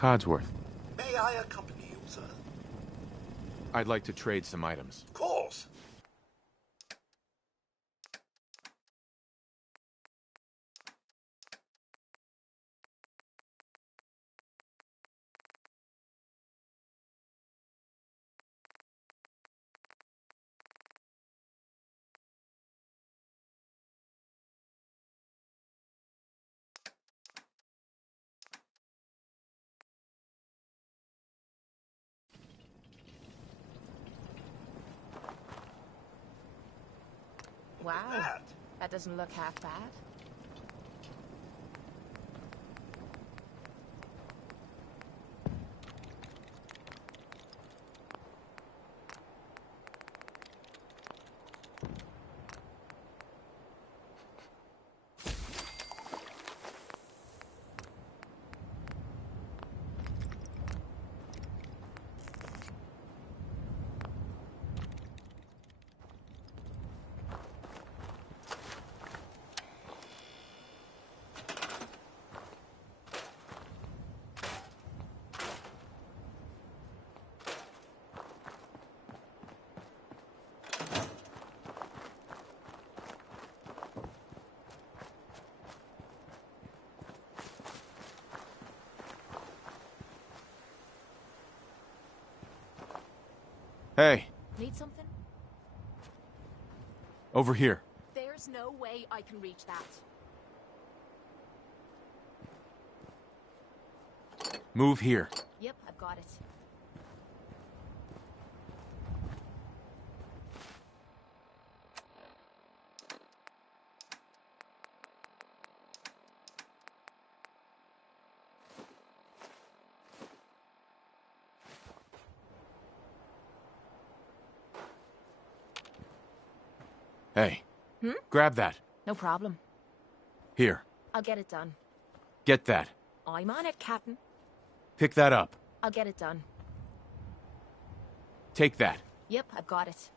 Codsworth. May I accompany you, sir? I'd like to trade some items. Of course. Wow, that doesn't look half bad. Hey, Need something? over here. There's no way I can reach that. Move here. Yep, I've got it. Hey. Grab that. No problem. Here. I'll get it done. Get that. I'm on it, Captain. Pick that up. I'll get it done. Take that. Yep, I've got it.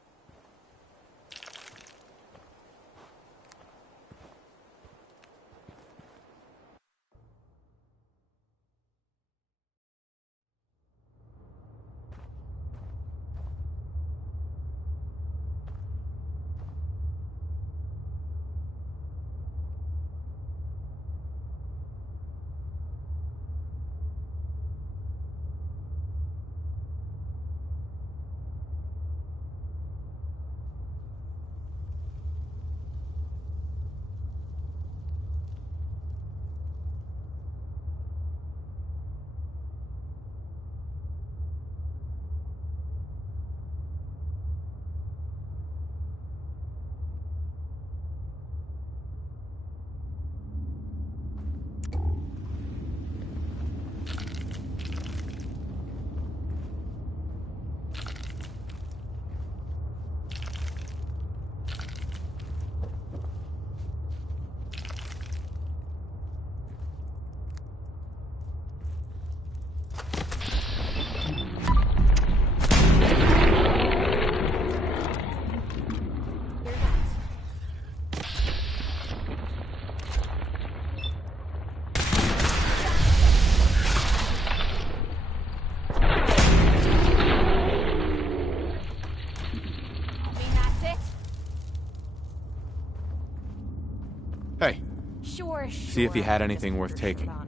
Hey, Sure. see if you had anything Just worth put your shirt taking. on.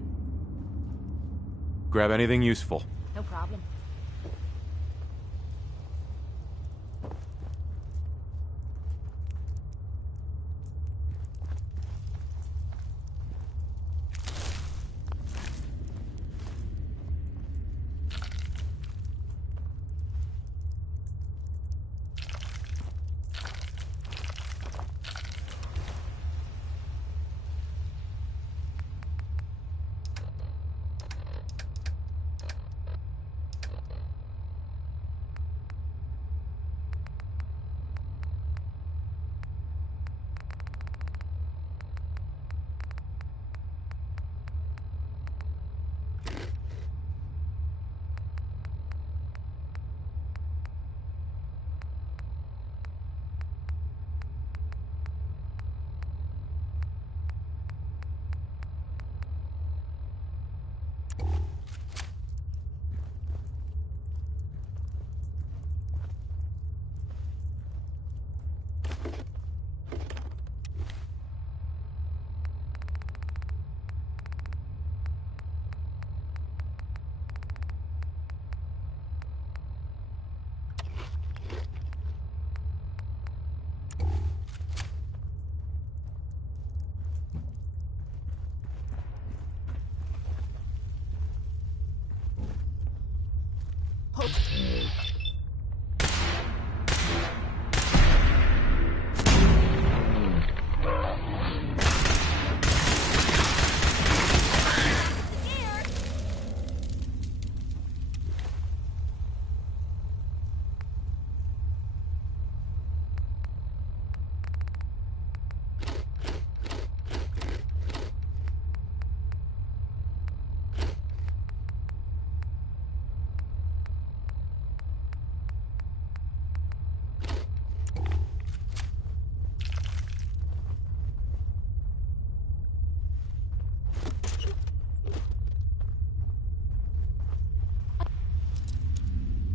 grab anything useful. No problem.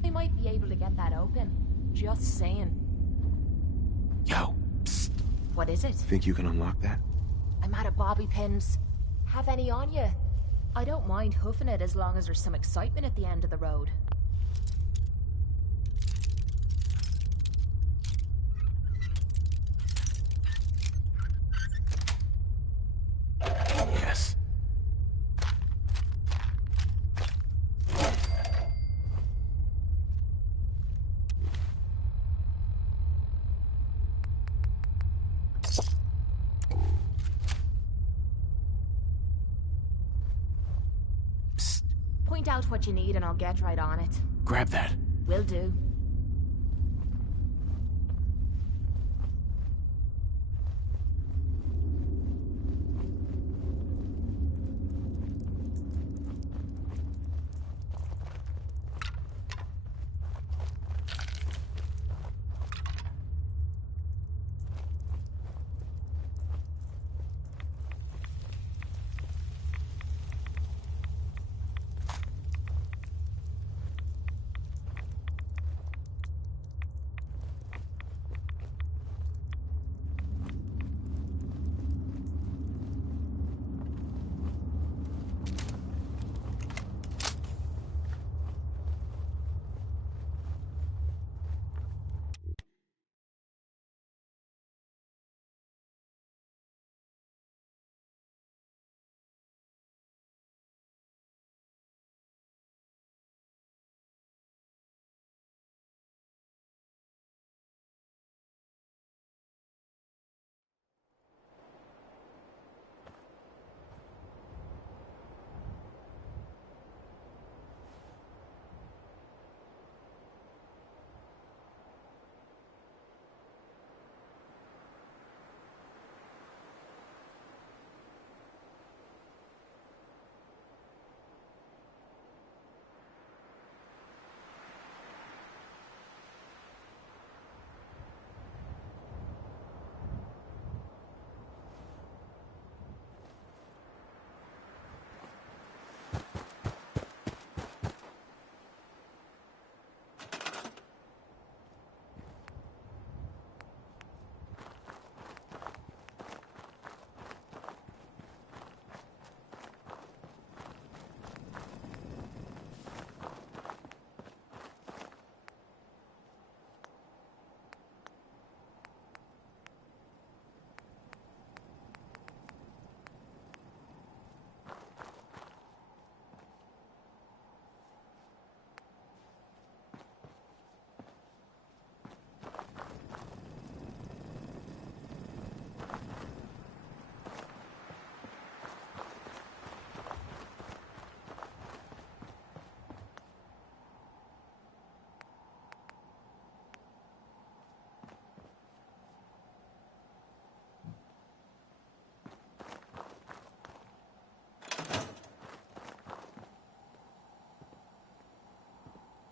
We might be able to get that open. Just saying. Yo, psst. What is it? Think you can unlock that? I'm out of bobby pins. Have any on you? I don't mind hoofing it as long as there's some excitement at the end of the road. Yes. Psst. Point out what you need and I'll get right on it. Grab that. Will do.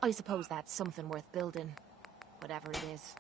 I suppose that's something worth building, whatever it is.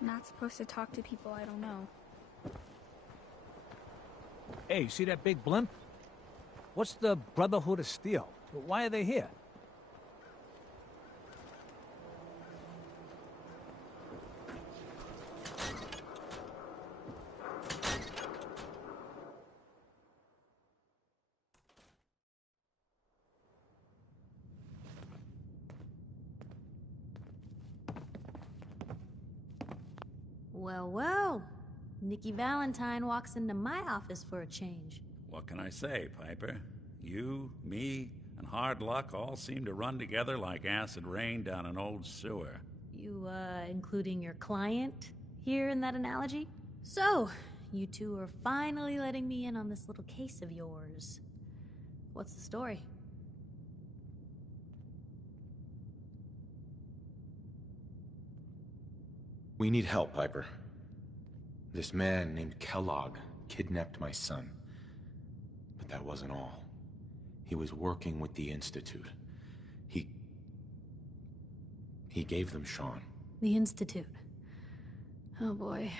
Not supposed to talk to people I don't know. Hey, you see that big blimp? What's the Brotherhood of Steel? Why are they here? Well, well. Nikki Valentine walks into my office for a change. What can I say, Piper? You, me, and hard luck all seem to run together like acid rain down an old sewer. You, including your client here in that analogy? So, you two are finally letting me in on this little case of yours. What's the story? We need help, Piper. This man named Kellogg kidnapped my son. But that wasn't all. He was working with the Institute. He gave them Sean. The Institute. Oh boy.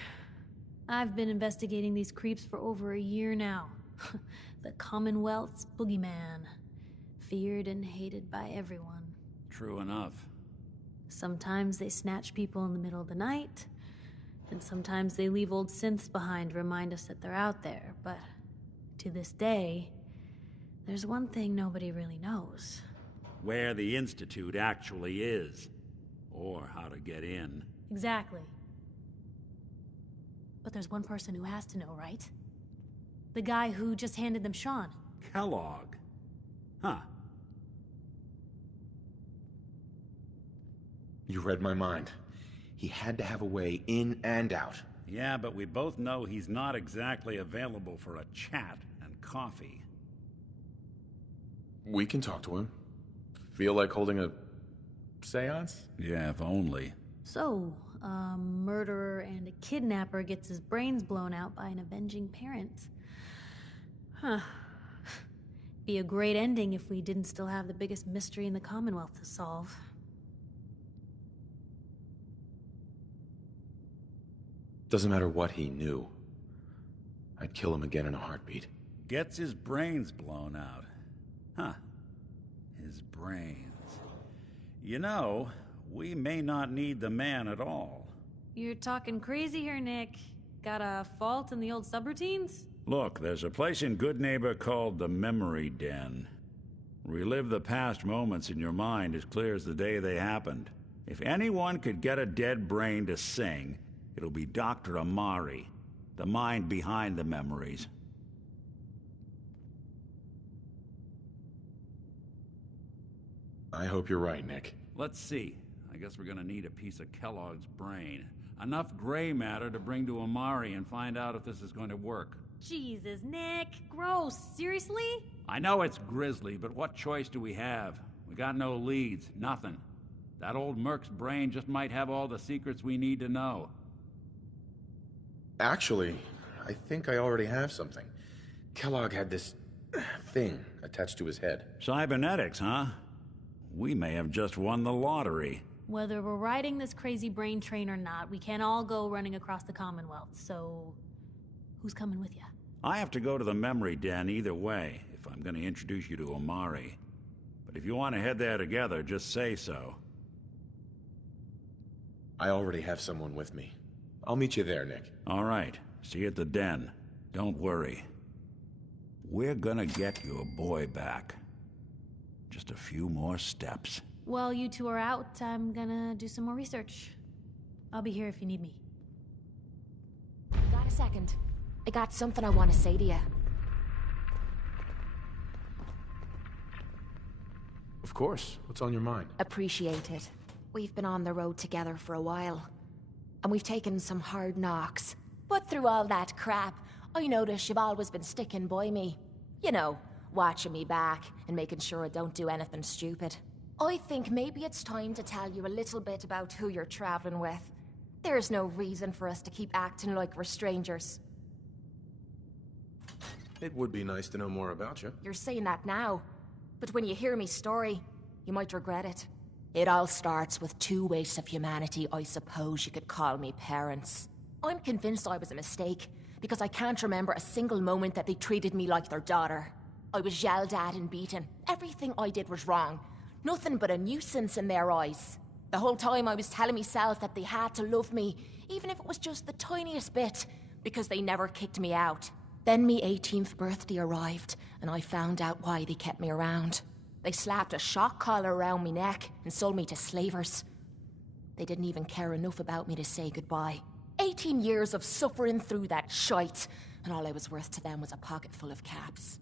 I've been investigating these creeps for over a year now. The Commonwealth's boogeyman. Feared and hated by everyone. True enough. Sometimes they snatch people in the middle of the night, and sometimes they leave old synths behind to remind us that they're out there, but to this day, there's one thing nobody really knows. Where the Institute actually is. Or how to get in. Exactly. But there's one person who has to know, right? The guy who just handed them Sean. Kellogg. Huh. You read my mind. He had to have a way in and out. Yeah, but we both know he's not exactly available for a chat and coffee. We can talk to him. Feel like holding a seance? Yeah, if only. So, a murderer and a kidnapper gets his brains blown out by an avenging parent. Huh. Be a great ending if we didn't still have the biggest mystery in the Commonwealth to solve. Doesn't matter what he knew. I'd kill him again in a heartbeat. Gets his brains blown out. Huh. His brains. You know, we may not need the man at all. You're talking crazy here, Nick. Got a fault in the old subroutines? Look, there's a place in Good Neighbor called the Memory Den. Relive the past moments in your mind as clear as the day they happened. If anyone could get a dead brain to sing, it'll be Dr. Amari, the mind behind the memories. I hope you're right, Nick. Let's see. I guess we're gonna need a piece of Kellogg's brain. Enough gray matter to bring to Amari and find out if this is going to work. Jesus, Nick. Gross. Seriously? I know it's grisly, but what choice do we have? We got no leads, nothing. That old Merc's brain just might have all the secrets we need to know. Actually, I think I already have something. Kellogg had this thing attached to his head. Cybernetics, huh? We may have just won the lottery. Whether we're riding this crazy brain train or not, we can't all go running across the Commonwealth, so... who's coming with you? I have to go to the Memory Den either way, if I'm going to introduce you to Omari. But if you want to head there together, just say so. I already have someone with me. I'll meet you there, Nick. All right. See you at the den. Don't worry. We're gonna get your boy back. Just a few more steps. While you two are out, I'm gonna do some more research. I'll be here if you need me. Got a second? I got something I want to say to you. Of course. What's on your mind? Appreciate it. We've been on the road together for a while. And we've taken some hard knocks. But through all that crap, I notice you've always been sticking by me. You know, watching me back and making sure I don't do anything stupid. I think maybe it's time to tell you a little bit about who you're traveling with. There's no reason for us to keep acting like we're strangers. It would be nice to know more about you. You're saying that now, but when you hear me story, you might regret it. It all starts with two wastes of humanity I suppose you could call me parents. I'm convinced I was a mistake, because I can't remember a single moment that they treated me like their daughter. I was yelled at and beaten. Everything I did was wrong. Nothing but a nuisance in their eyes. The whole time I was telling myself that they had to love me, even if it was just the tiniest bit, because they never kicked me out. Then me 18th birthday arrived, and I found out why they kept me around. They slapped a shock collar around me neck and sold me to slavers. They didn't even care enough about me to say goodbye. 18 years of suffering through that shite, and all I was worth to them was a pocket full of caps.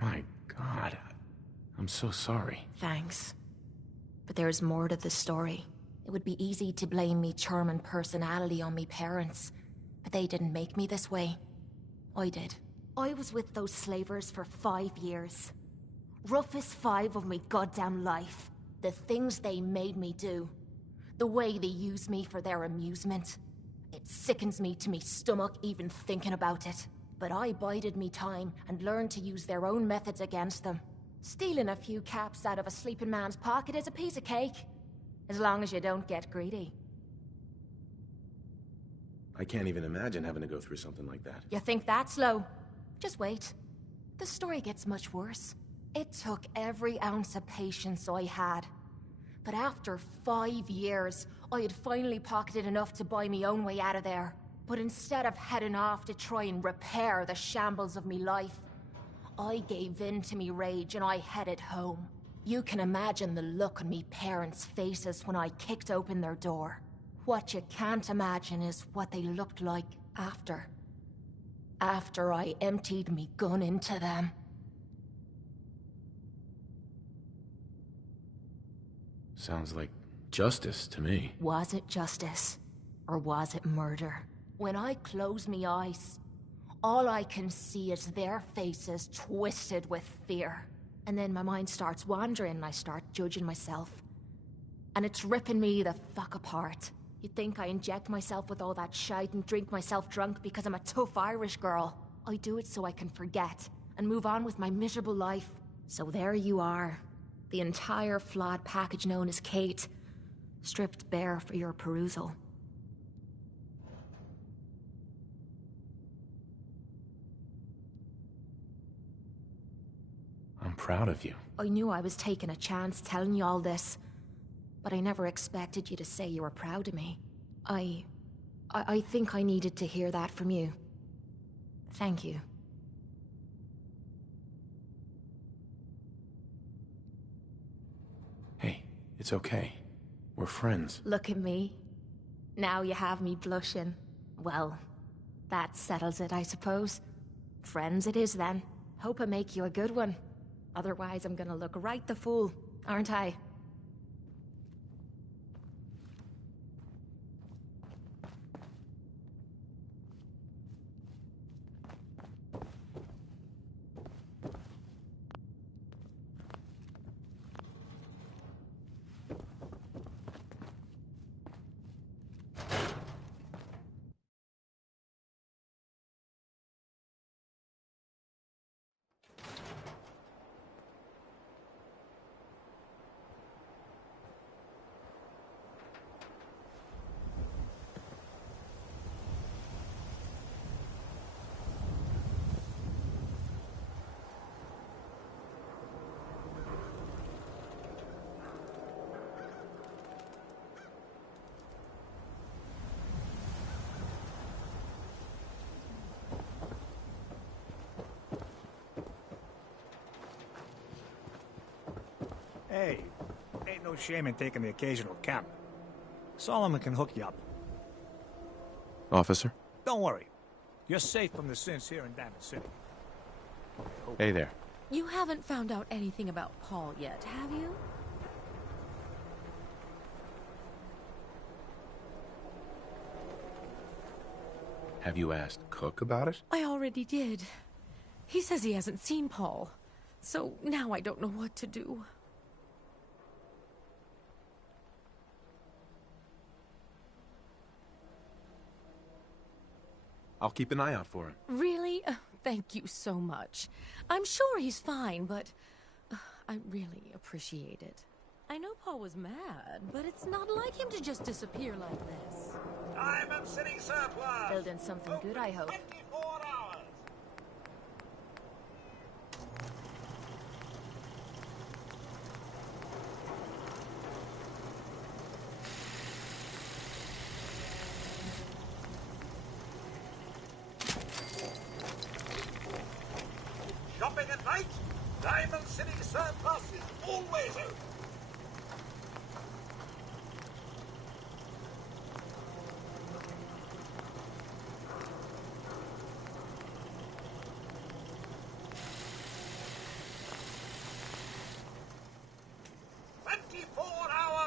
My God. I'm so sorry. Thanks. But there's more to the story. It would be easy to blame me charming personality on me parents, but they didn't make me this way. I did. I was with those slavers for 5 years. Roughest 5 of me goddamn life. The things they made me do. The way they used me for their amusement. It sickens me to me stomach even thinking about it. But I bided me time and learned to use their own methods against them. Stealing a few caps out of a sleeping man's pocket is a piece of cake. As long as you don't get greedy. I can't even imagine having to go through something like that. You think that's low? Just wait. The story gets much worse. It took every ounce of patience I had. But after 5 years, I had finally pocketed enough to buy me own way out of there. But instead of heading off to try and repair the shambles of me life, I gave in to me rage and I headed home. You can imagine the look on me parents' faces when I kicked open their door. What you can't imagine is what they looked like after. After I emptied me gun into them. Sounds like justice to me. Was it justice? Or was it murder? When I close me eyes, all I can see is their faces twisted with fear. And then my mind starts wandering and I start judging myself. And it's ripping me the fuck apart. You'd think I inject myself with all that shite and drink myself drunk because I'm a tough Irish girl. I do it so I can forget and move on with my miserable life. So there you are. The entire flawed package known as Kate. Stripped bare for your perusal. I'm proud of you. I knew I was taking a chance telling you all this, but I never expected you to say you were proud of me. I think I needed to hear that from you. Thank you. Hey, it's okay. We're friends. Look at me. Now you have me blushing. Well, that settles it, I suppose. Friends it is then. Hope I make you a good one. Otherwise I'm gonna look right the fool, aren't I? Hey, ain't no shame in taking the occasional camp. Solomon can hook you up. Officer? Don't worry. You're safe from the sins here in Diamond City. Hey there. You haven't found out anything about Paul yet, have you? Have you asked Cook about it? I already did. He says he hasn't seen Paul. So now I don't know what to do. I'll keep an eye out for him. Really? Thank you so much. I'm sure he's fine, but I really appreciate it. I know Paul was mad, but it's not like him to just disappear like this. Diamond City surplus! Building something good, I hope. 24 hours! Shopping at night? Diamond City surplus is always open.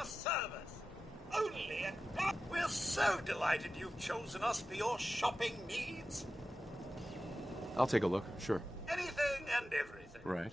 Service. Only at night. We're so delighted you've chosen us for your shopping needs. I'll take a look, sure. Anything and everything. Right.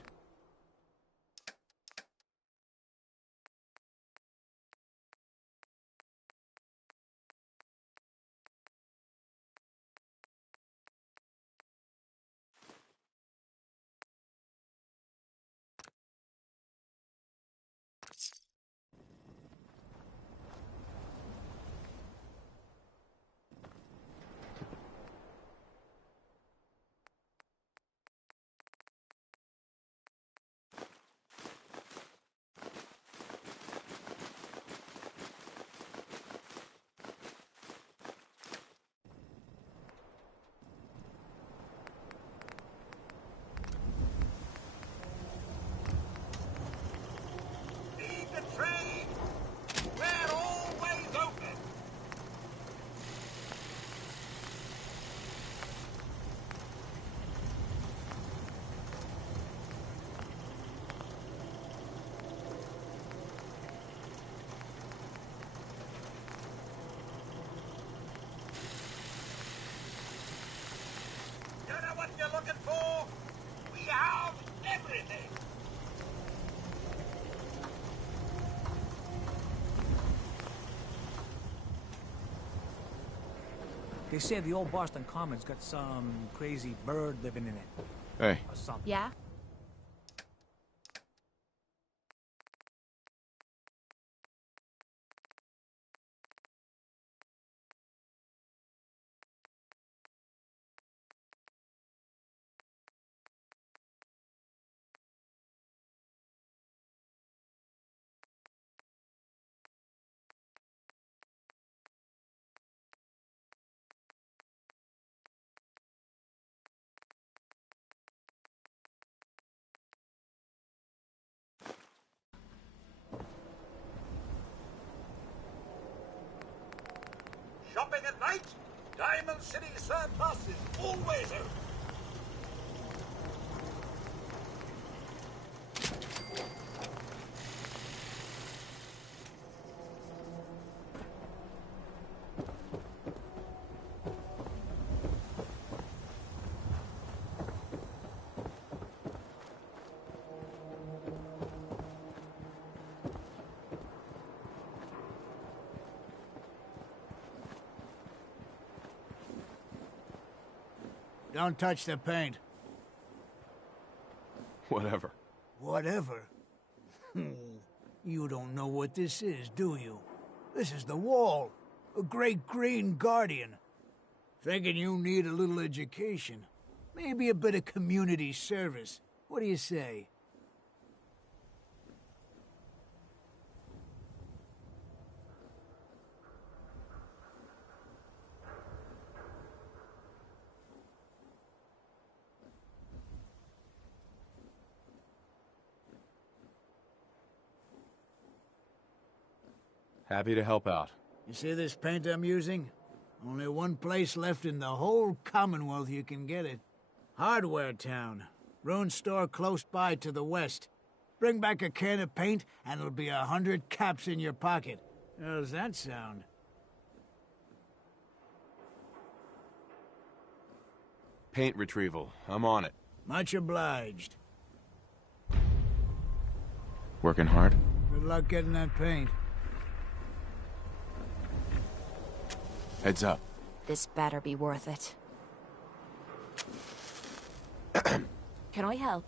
Need to trade? We're always open. You know what you're looking for? We have everything. They say the old Boston Common's got some crazy bird living in it. Hey. Or something. Yeah? Shopping at night? Diamond City Surplus is always open. Don't touch the paint. Whatever. Whatever. You don't know what this is, do you? This is the Wall. A great green guardian. Thinking you need a little education. Maybe a bit of community service. What do you say? Happy to help out. You see this paint I'm using? Only one place left in the whole Commonwealth you can get it. Hardware Town. Ruin store close by to the west. Bring back a can of paint and it'll be 100 caps in your pocket. How's that sound? Paint retrieval. I'm on it. Much obliged. Working hard? Good luck getting that paint. Heads up. This better be worth it. Can I help?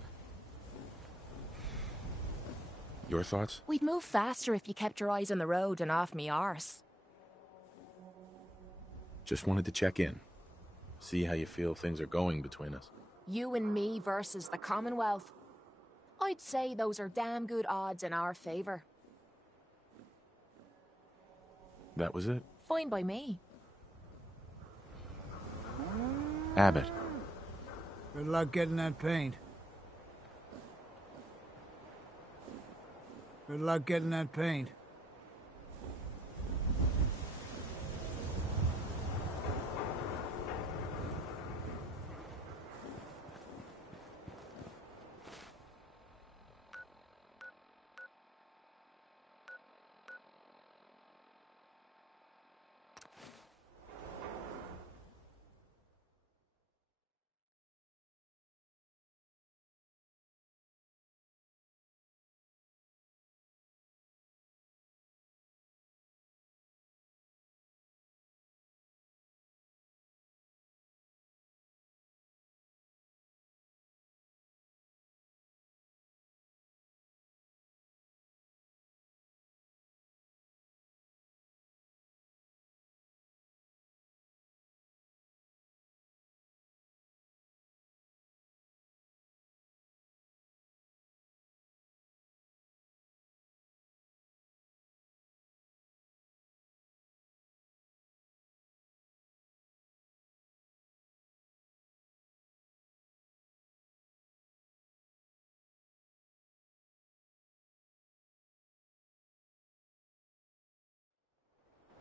Your thoughts? We'd move faster if you kept your eyes on the road and off me arse. Just wanted to check in. See how you feel things are going between us. You and me versus the Commonwealth. I'd say those are damn good odds in our favor. That was it? Fine by me. Abbott. Good luck getting that paint. Good luck getting that paint.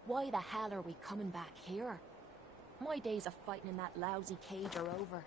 Why the hell are we coming back here? My days of fighting in that lousy cage are over.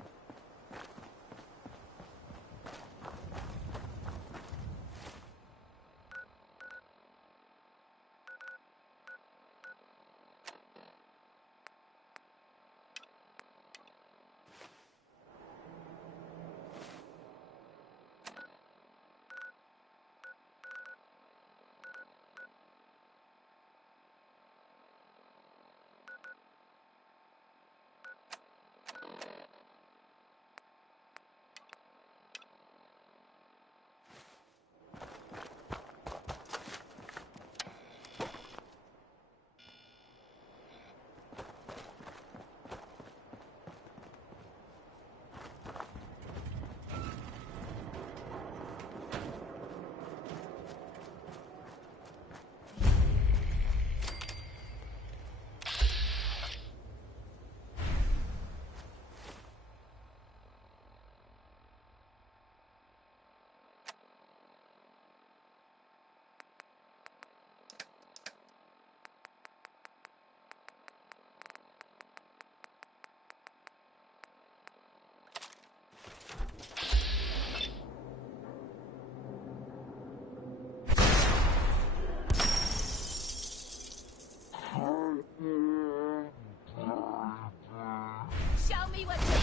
me with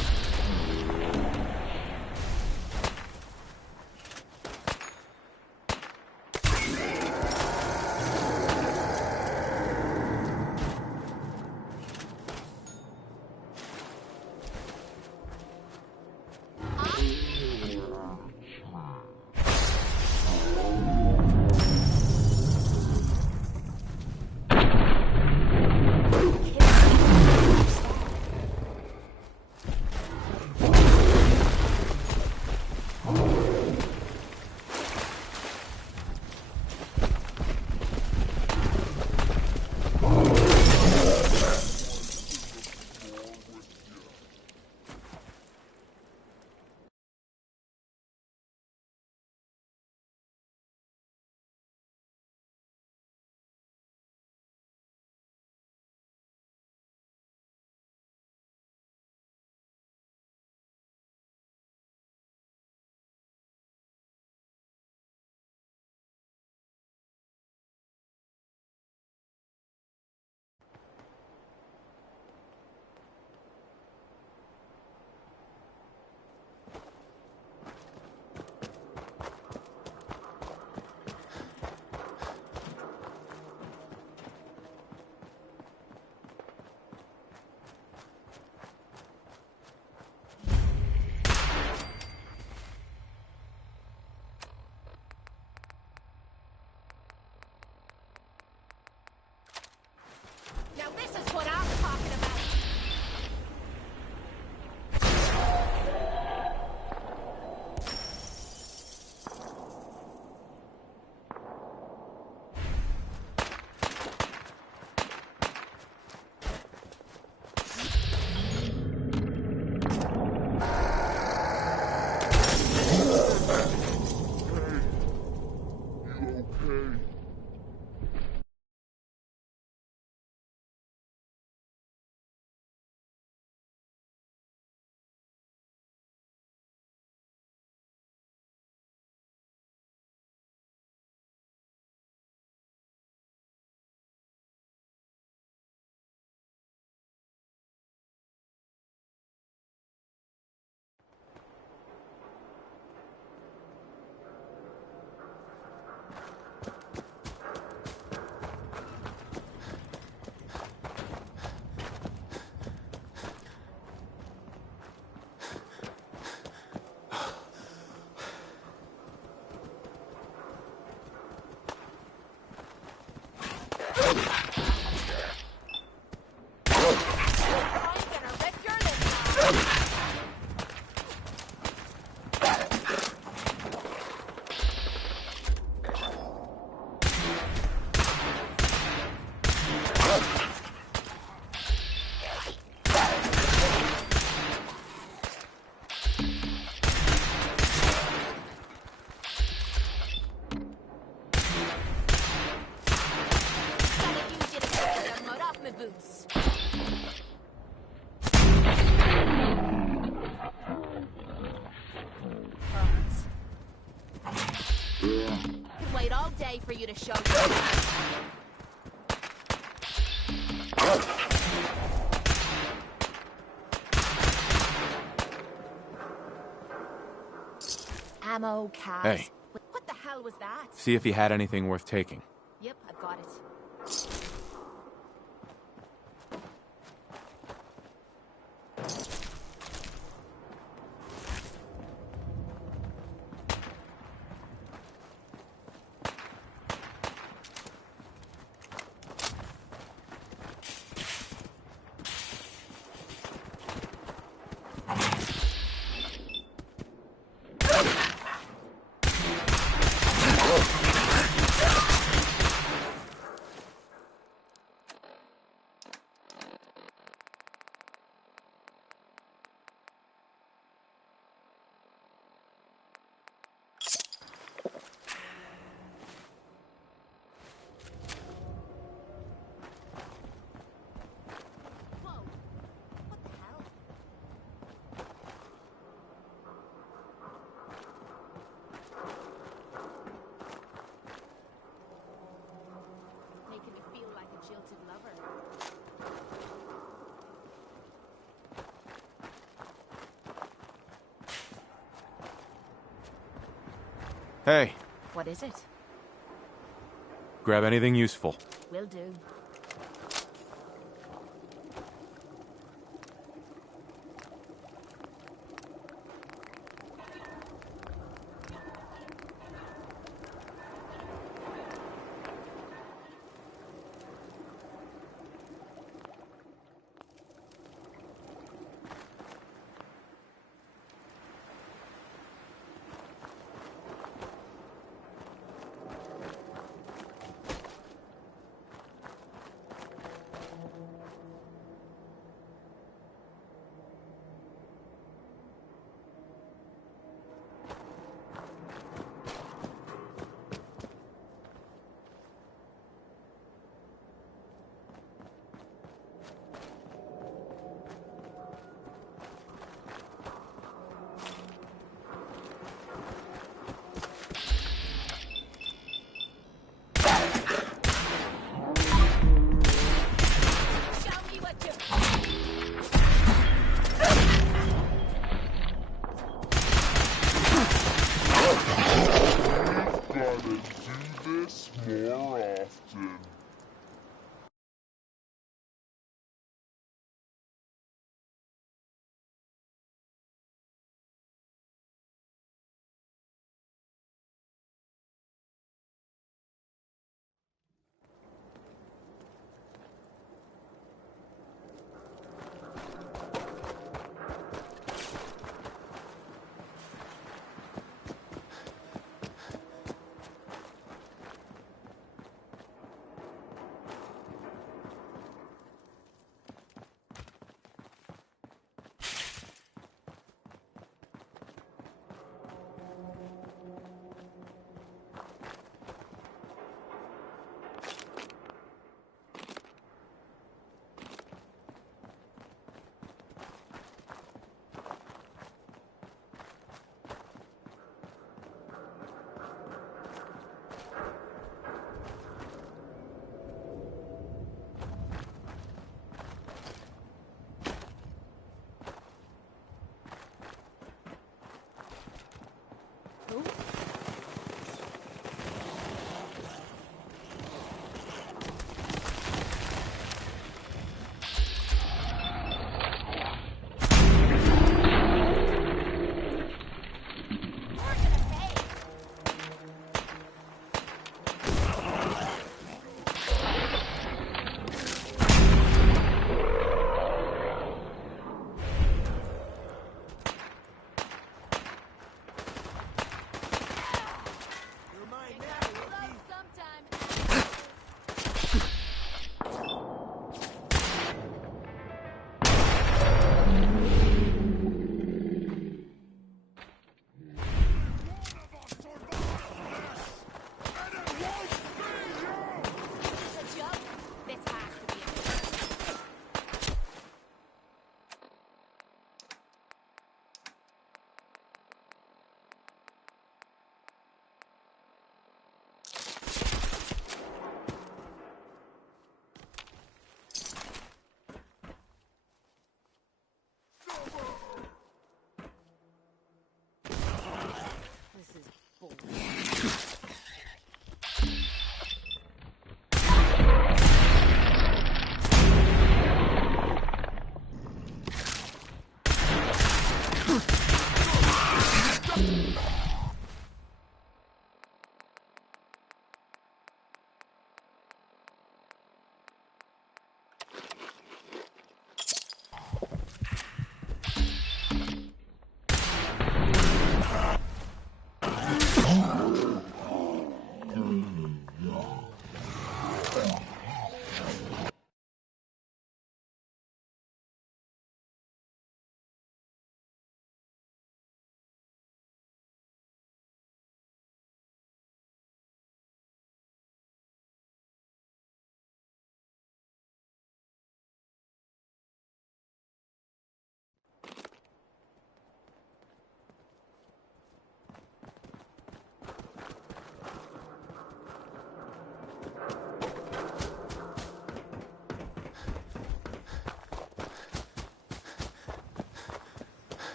Now this is what I'm talking about. Could wait all day for you to show me. Ammo, cash. Hey. What the hell was that? See if he had anything worth taking. Yep, I've got it. Hey, What is it? grab anything useful. Will do.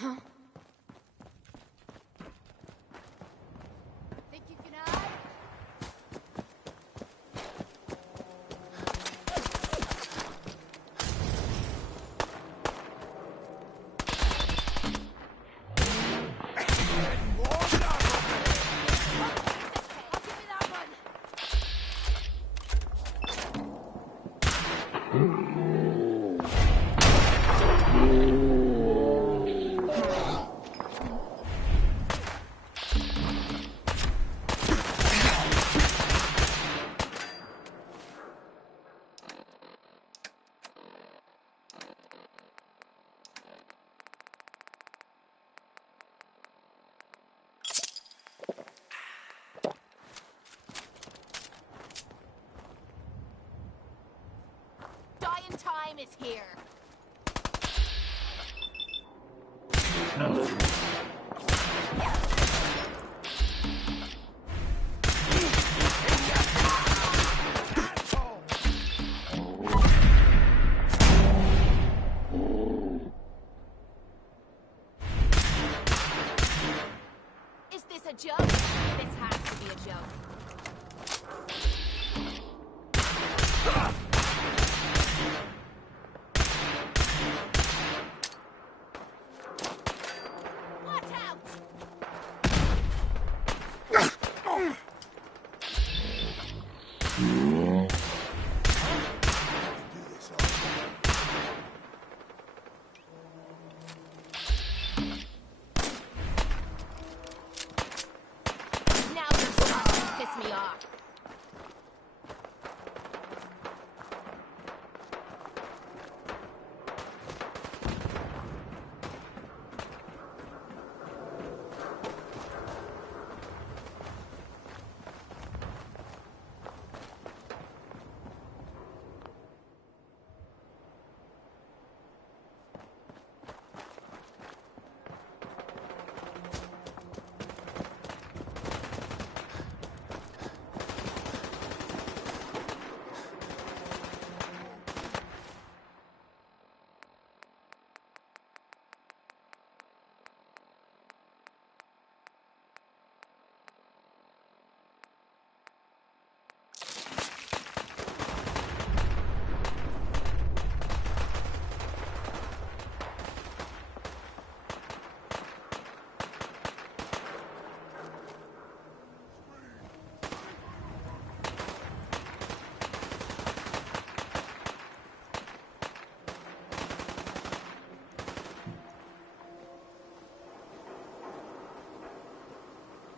Think you can hide? Dying time is here. Is this a joke? This has to be a joke. Watch out! Now you're starting to piss me off.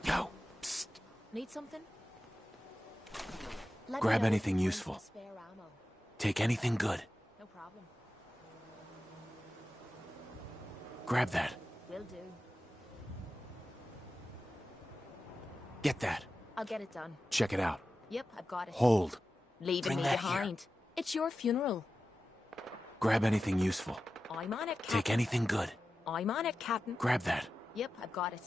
Yo, psst. Need something? Let me Grab know if anything you need useful. some spare ammo. Take anything good. No problem. Grab that. Will do. Get that. I'll get it done. Check it out. Yep, I've got it. Hold. Leaving Bring me that here. behind. It's your funeral. Grab anything useful. I'm on it, Captain. Take anything good. I'm on it, Captain. Grab that. Yep, I've got it.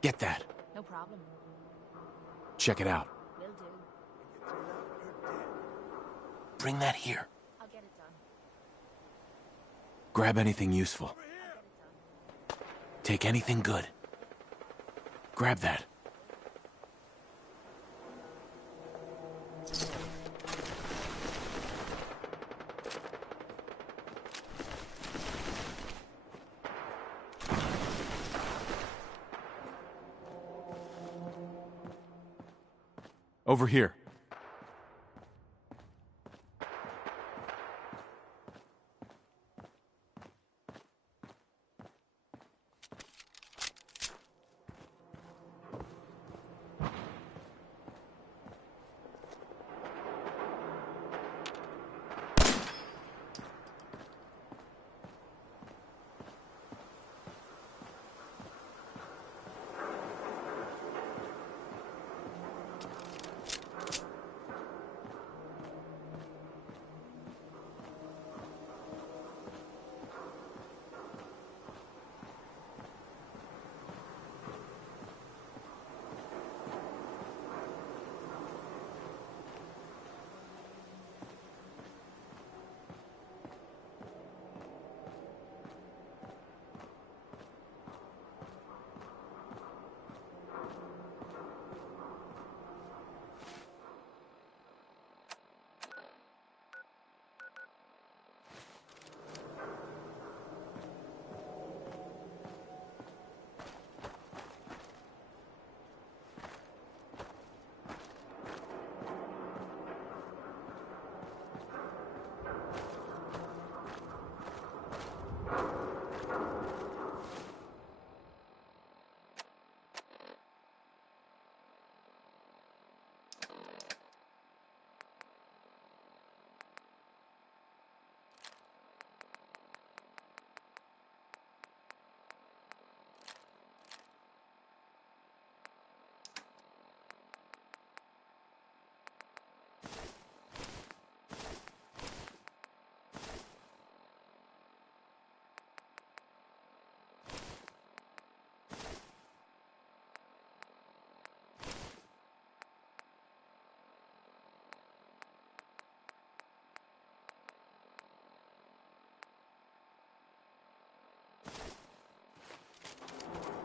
Get that. No problem. Check it out. Will do. Bring that here. I'll get it done. Grab anything useful. I'll get it done. Take anything good. Grab that. Over here.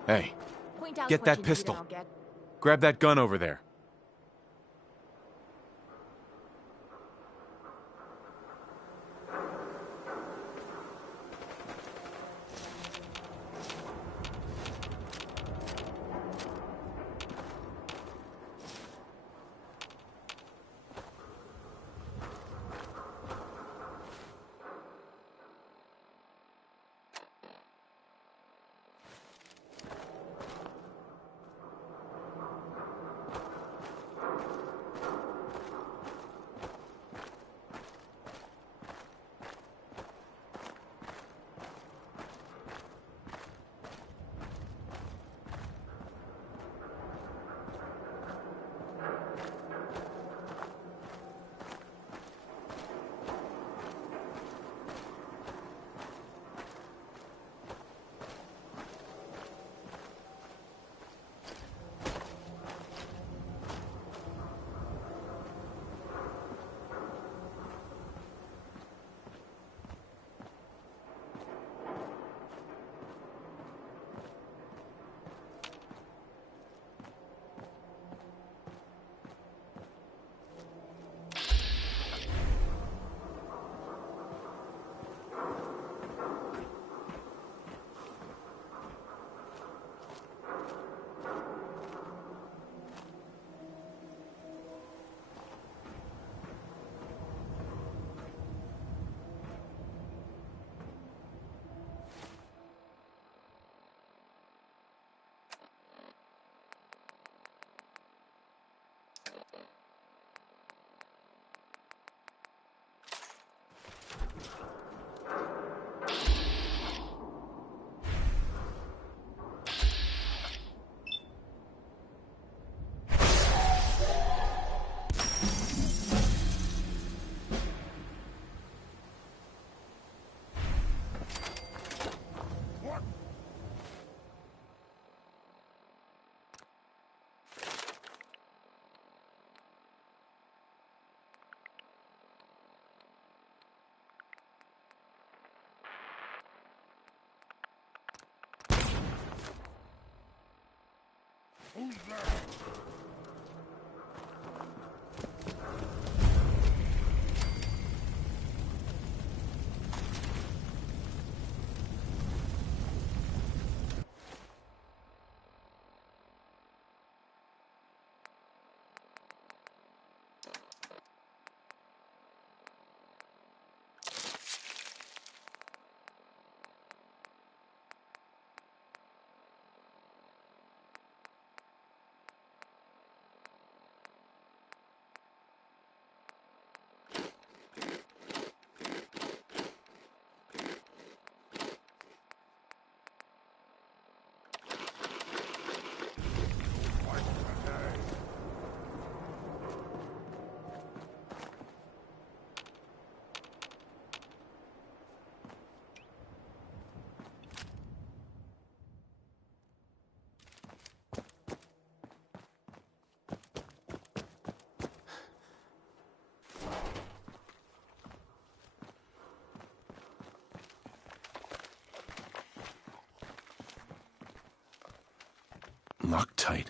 Hey, Point out get what that you need pistol. and I'll get... Grab that gun over there. Who's there? Locked tight.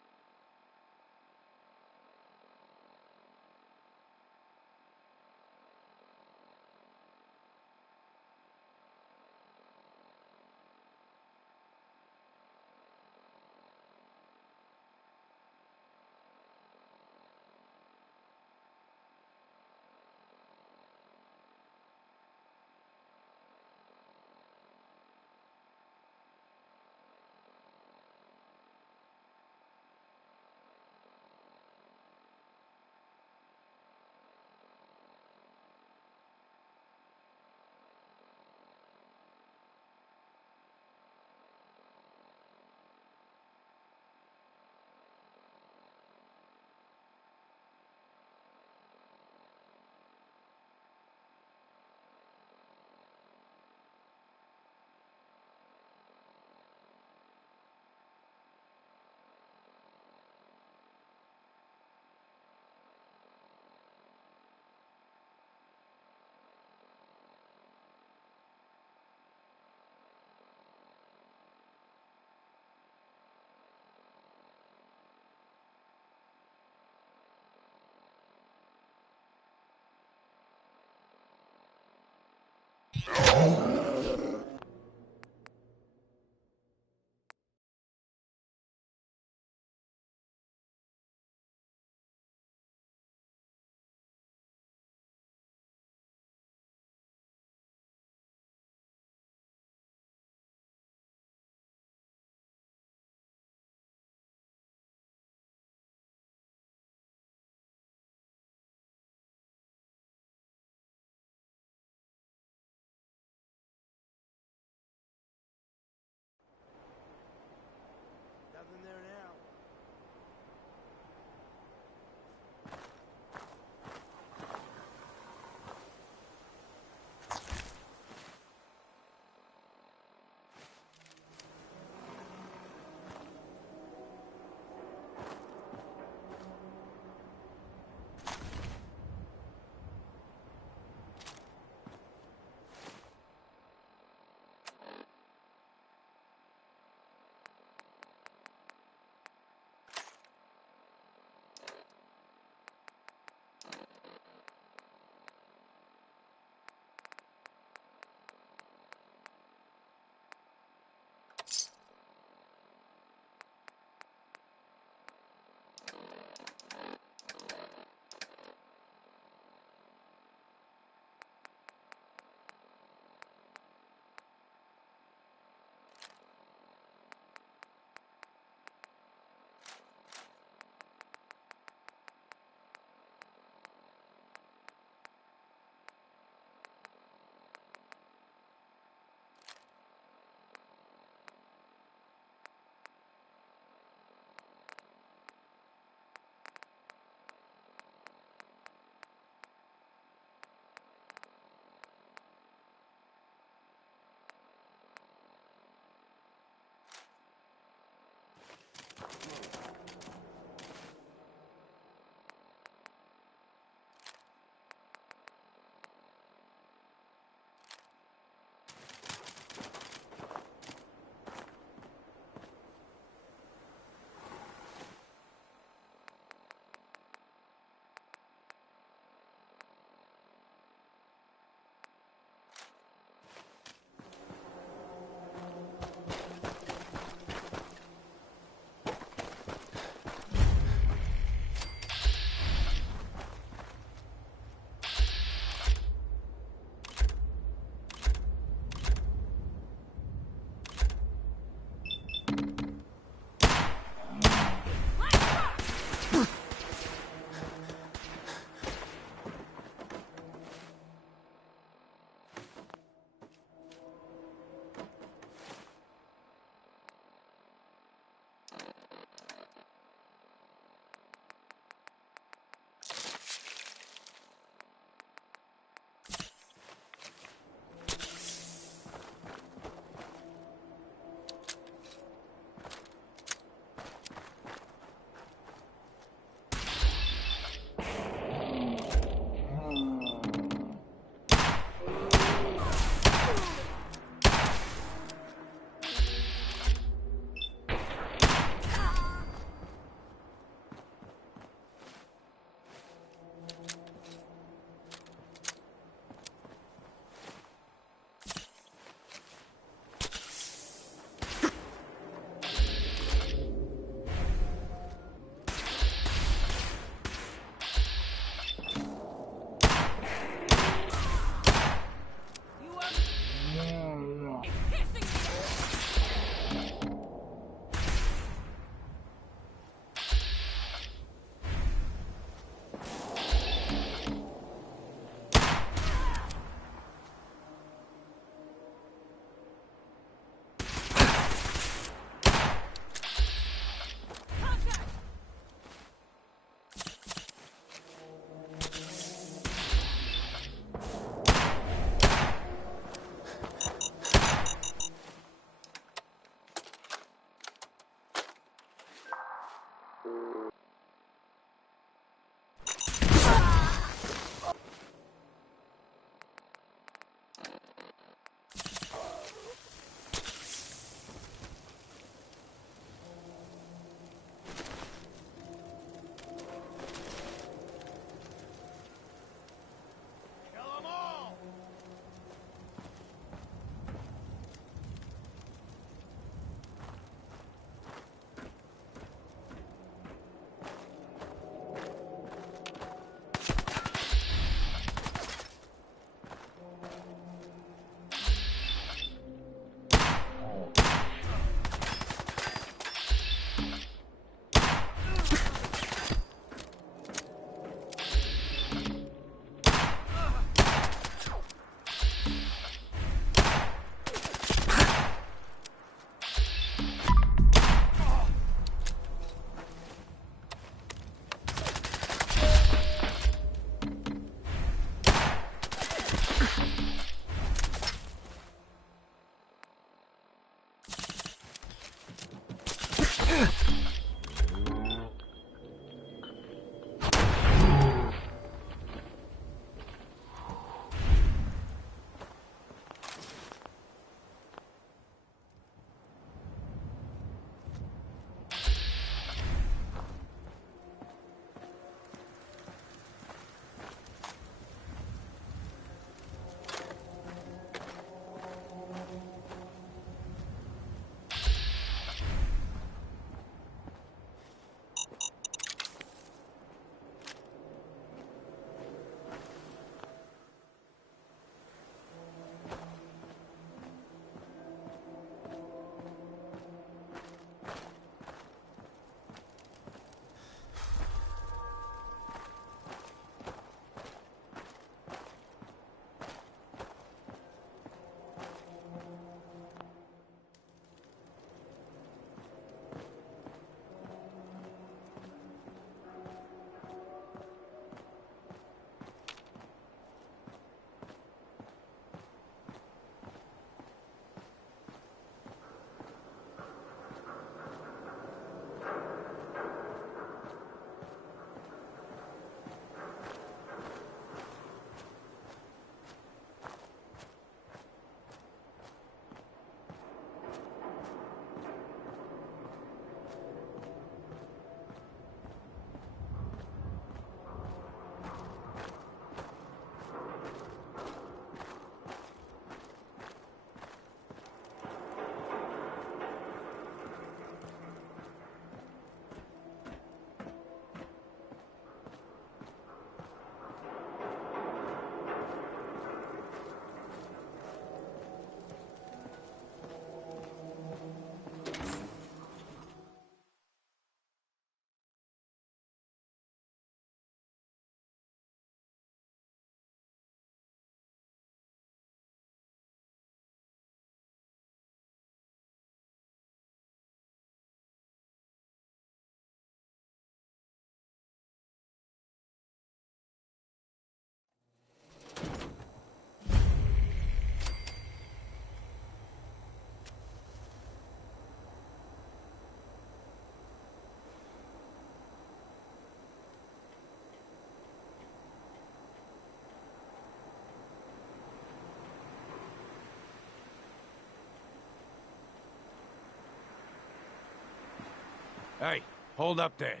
Hey, hold up there.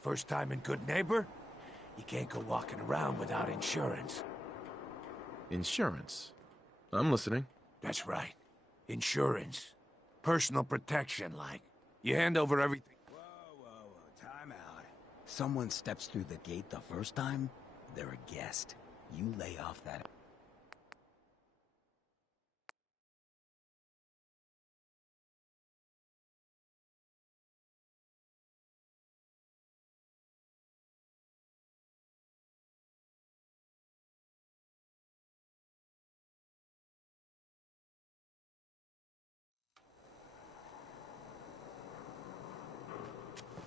First time in Good Neighbor? You can't go walking around without insurance. Insurance? I'm listening. That's right. Insurance. Personal protection, like. You hand over everything. Whoa, time out. Someone steps through the gate the first time, they're a guest. You lay off that...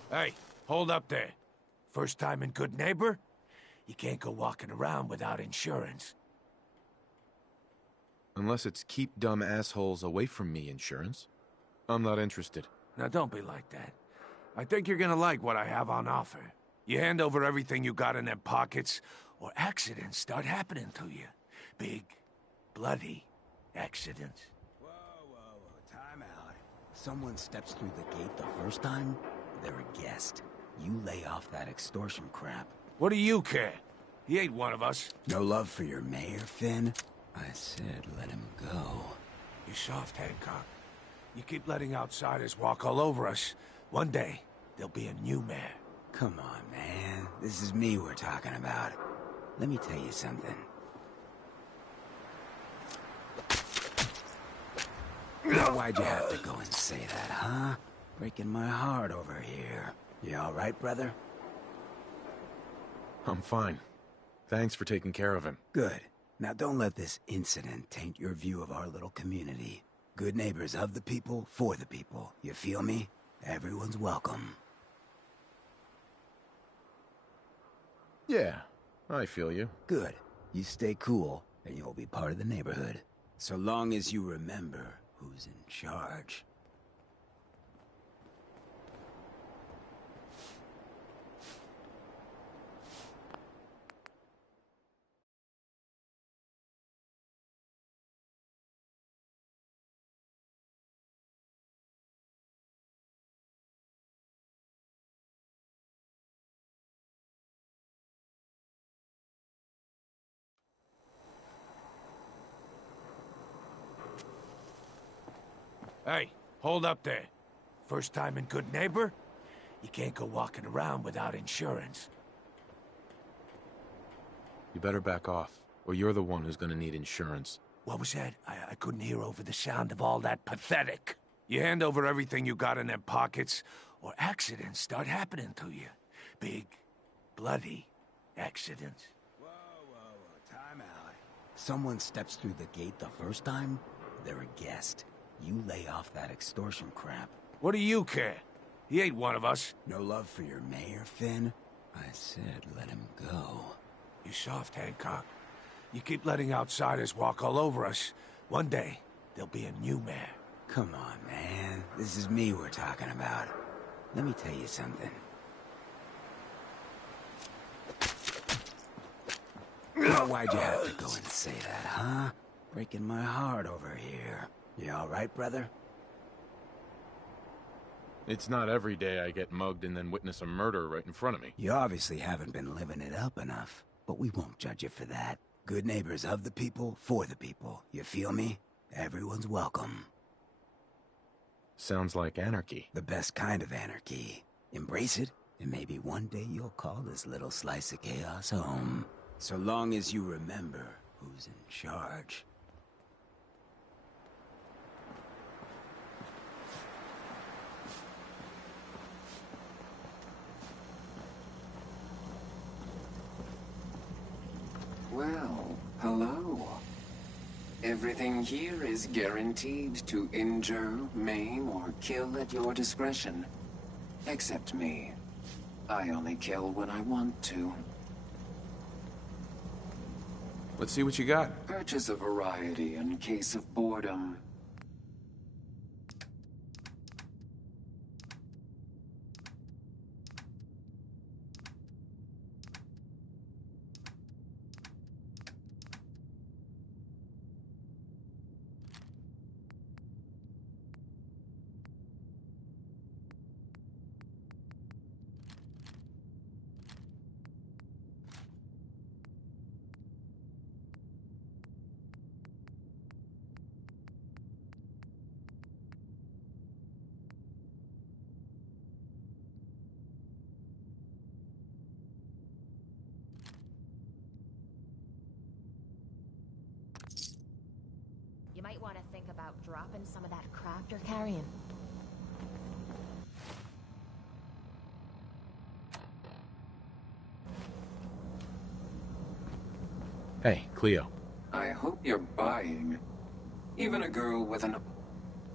Hey, hold up there. First time in Good Neighbor? You can't go walking around without insurance. Unless it's keep dumb assholes away from me insurance. I'm not interested. Now don't be like that. I think you're gonna like what I have on offer. You hand over everything you got in them pockets, or accidents start happening to you. Big, bloody accidents. Whoa, time out. Someone steps through the gate the first time, they're a guest. You lay off that extortion crap. What do you care? He ain't one of us. No love for your mayor, Finn? I said let him go. You're soft, Hancock. You keep letting outsiders walk all over us. One day, there'll be a new mayor. Come on, man. This is me we're talking about. Let me tell you something. Now, why'd you have to go and say that, huh? Breaking my heart over here. You all right, brother? I'm fine. Thanks for taking care of him. Good. Now don't let this incident taint your view of our little community. Good neighbors of the people, for the people. You feel me? Everyone's welcome. Yeah, I feel you. Good. You stay cool, and you'll be part of the neighborhood. So long as you remember who's in charge. Hey, hold up there. First time in Good Neighbor? You can't go walking around without insurance. You better back off, or you're the one who's gonna need insurance. What was that? I couldn't hear over the sound of all that pathetic. You hand over everything you got in them pockets, or accidents start happening to you. Big, bloody accidents. Whoa, time out. Someone steps through the gate the first time, they're a guest. You lay off that extortion crap. What do you care? He ain't one of us. No love for your mayor, Finn? I said let him go. You soft, Hancock. You keep letting outsiders walk all over us. One day, there'll be a new mayor. Come on, man. This is me we're talking about. Let me tell you something. Now, why'd you have to go and say that, huh? Breaking my heart over here. You all right, brother? It's not every day I get mugged and then witness a murder right in front of me. You obviously haven't been living it up enough, but we won't judge you for that. Good neighbors of the people, for the people. You feel me? Everyone's welcome. Sounds like anarchy. The best kind of anarchy. Embrace it, and maybe one day you'll call this little slice of chaos home. So long as you remember who's in charge. Well, hello. Everything here is guaranteed to injure, maim, or kill at your discretion. Except me. I only kill when I want to. Let's see what you got. Purchase a variety in case of boredom. You might want to think about dropping some of that crap you're carrying. Hey, Cleo. I hope you're buying. Even a girl with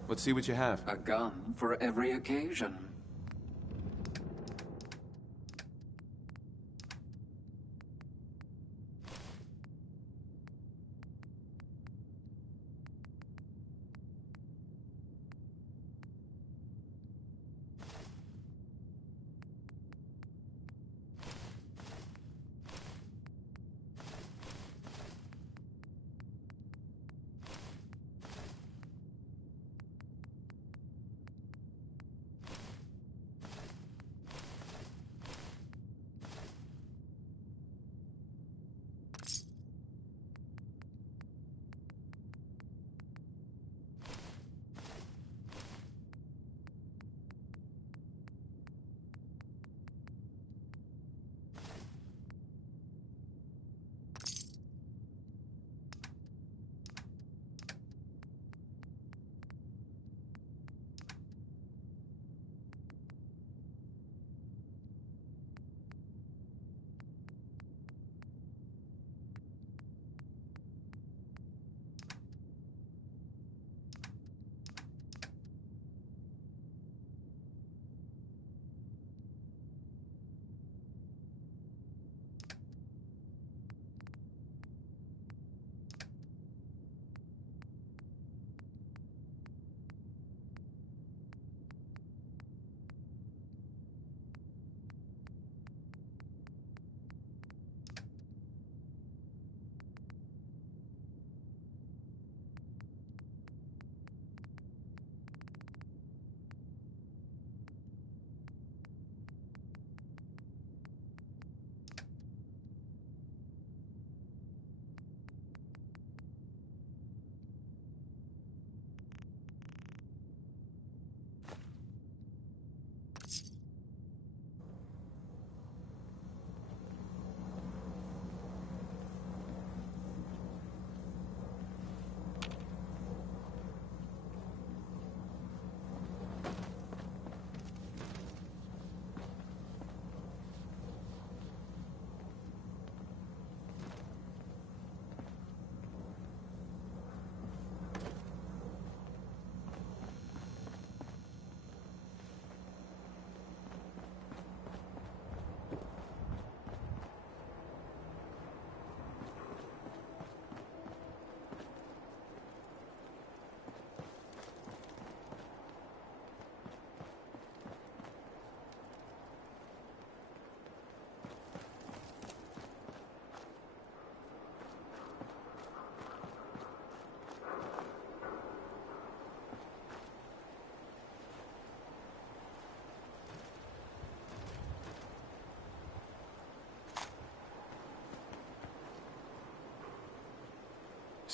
Let's see what you have. a gun for every occasion.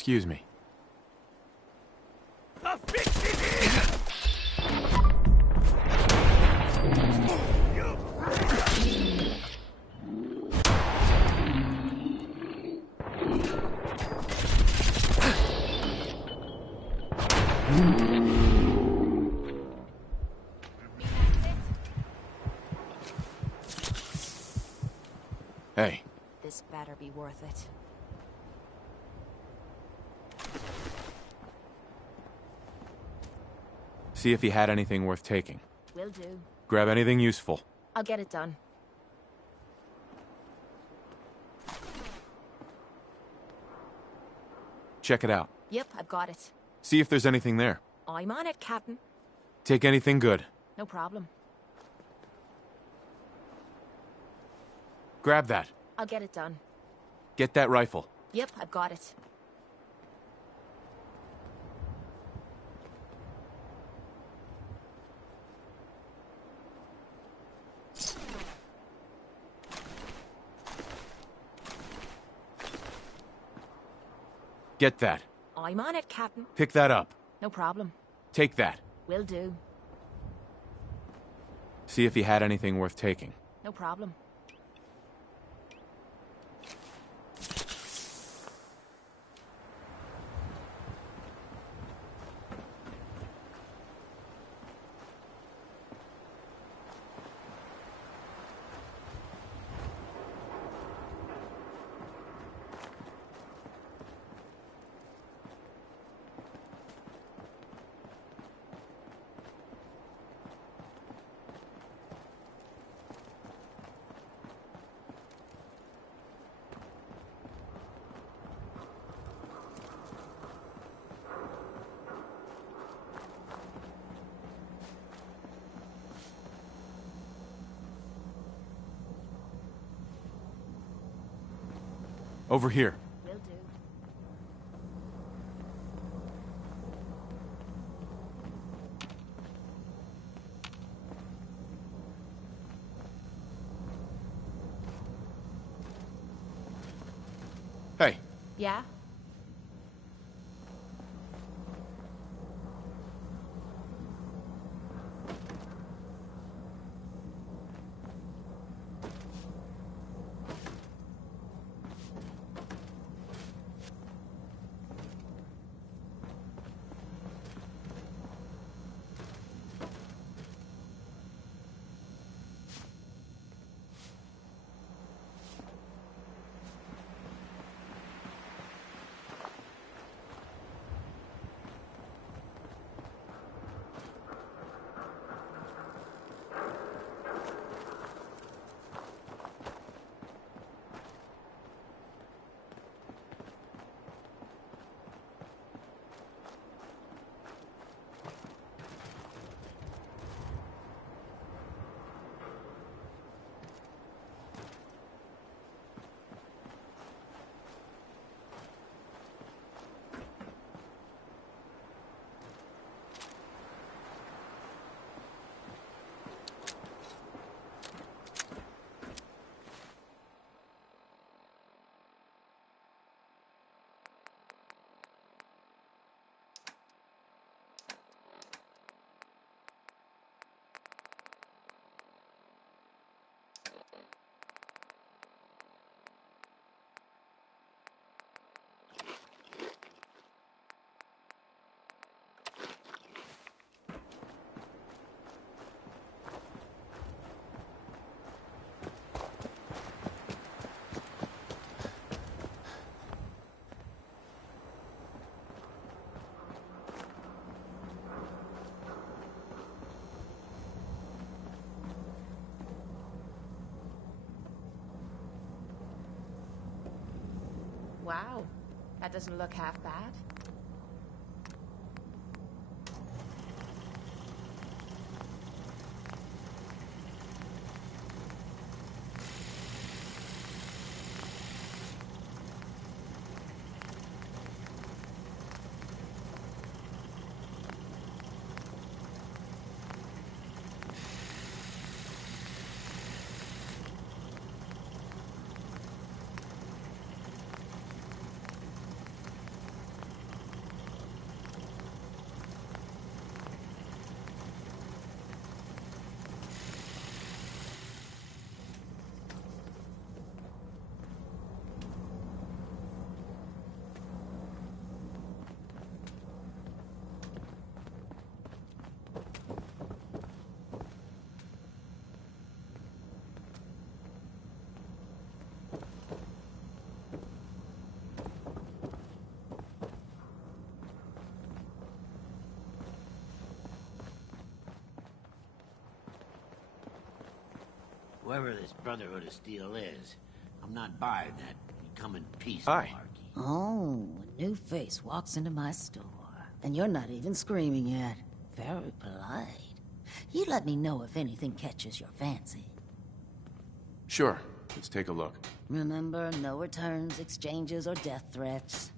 Excuse me. Hey. This better be worth it. See if he had anything worth taking. Will do. Grab anything useful. I'll get it done. Check it out. Yep, I've got it. See if there's anything there. I'm on it, Captain. Take anything good. No problem. Grab that. I'll get it done. Get that rifle. Yep, I've got it. Get that. I'm on it, Captain. Pick that up. No problem. Take that. Will do. See if he had anything worth taking. No problem. Over here. Will do. Hey. Yeah? Wow. That doesn't look half bad. Whoever this Brotherhood of Steel is, I'm not buying that we come in peace Hi. malarkey. Oh, a new face walks into my store. And you're not even screaming yet. Very polite. You let me know if anything catches your fancy. Sure. Let's take a look. Remember, no returns, exchanges, or death threats.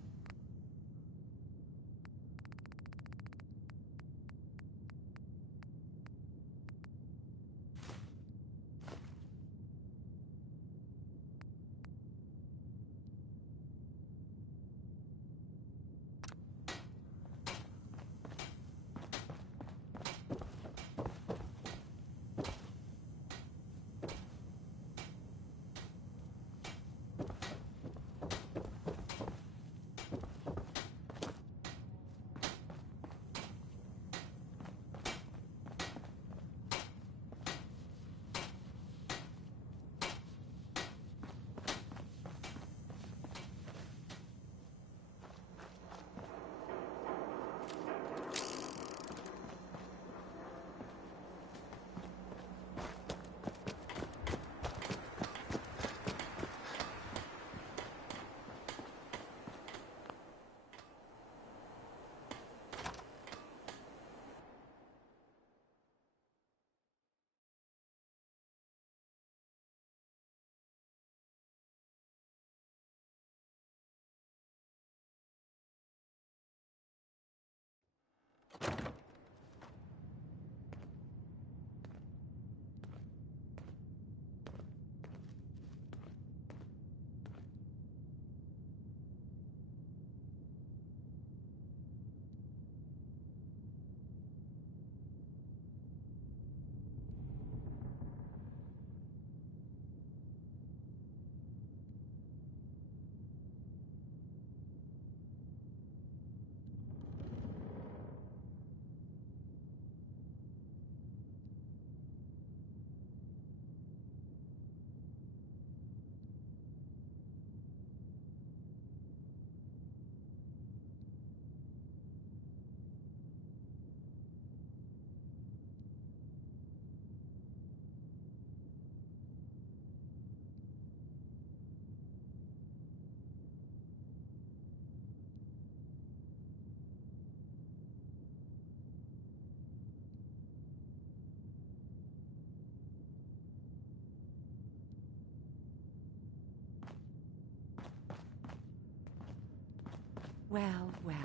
Well, well,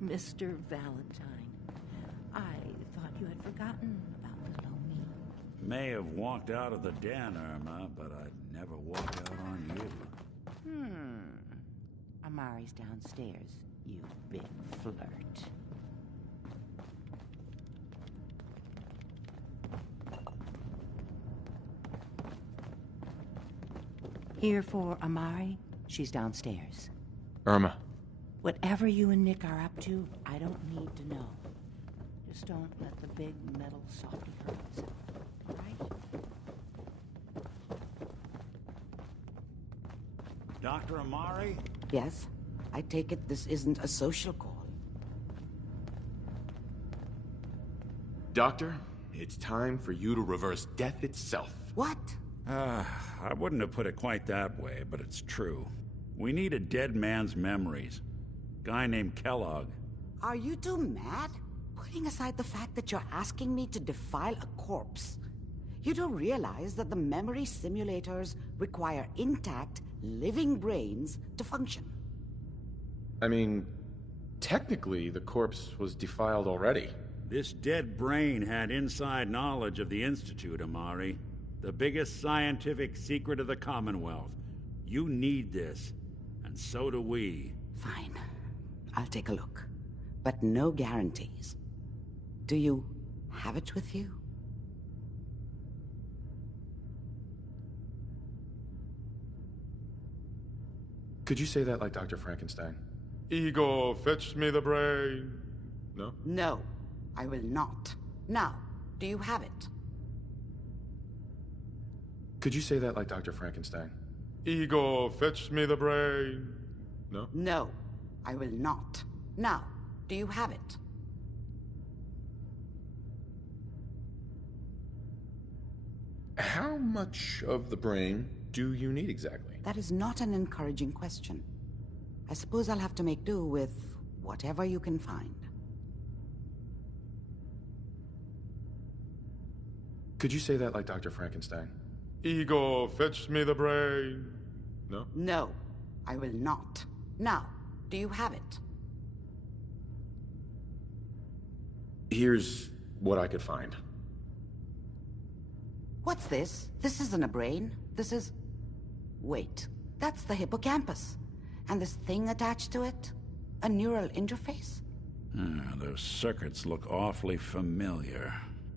Mr. Valentine. I thought you had forgotten about little old me. May have walked out of the den, Irma, but I'd never walk out on you. Amari's downstairs, you big flirt. Here for Amari? She's downstairs. Irma. Whatever you and Nick are up to, I don't need to know. Just don't let the big metal softy hurt himself, all right? Dr. Amari? Yes? I take it this isn't a social call. Doctor, it's time for you to reverse death itself. What? I wouldn't have put it quite that way, but it's true. We need a dead man's memories. Guy named Kellogg. Are you two mad? Putting aside the fact that you're asking me to defile a corpse, you do realize that the memory simulators require intact, living brains to function. I mean, technically, the corpse was defiled already. This dead brain had inside knowledge of the Institute, Amari. The biggest scientific secret of the Commonwealth. You need this, and so do we. Fine. I'll take a look. But no guarantees. Do you have it with you? Could you say that like Dr. Frankenstein? Ego, fetch me the brain. No? No, I will not. Now, do you have it? Could you say that like Dr. Frankenstein? Ego, fetch me the brain. No? No, I will not. Now, do you have it? How much of the brain do you need exactly? That is not an encouraging question. I suppose I'll have to make do with whatever you can find. Could you say that like Dr. Frankenstein? Igor, fetch me the brain. No? No, I will not. Now, do you have it? Here's what I could find. What's this? This isn't a brain. This is... Wait, that's the hippocampus. And this thing attached to it? A neural interface? Those circuits look awfully familiar.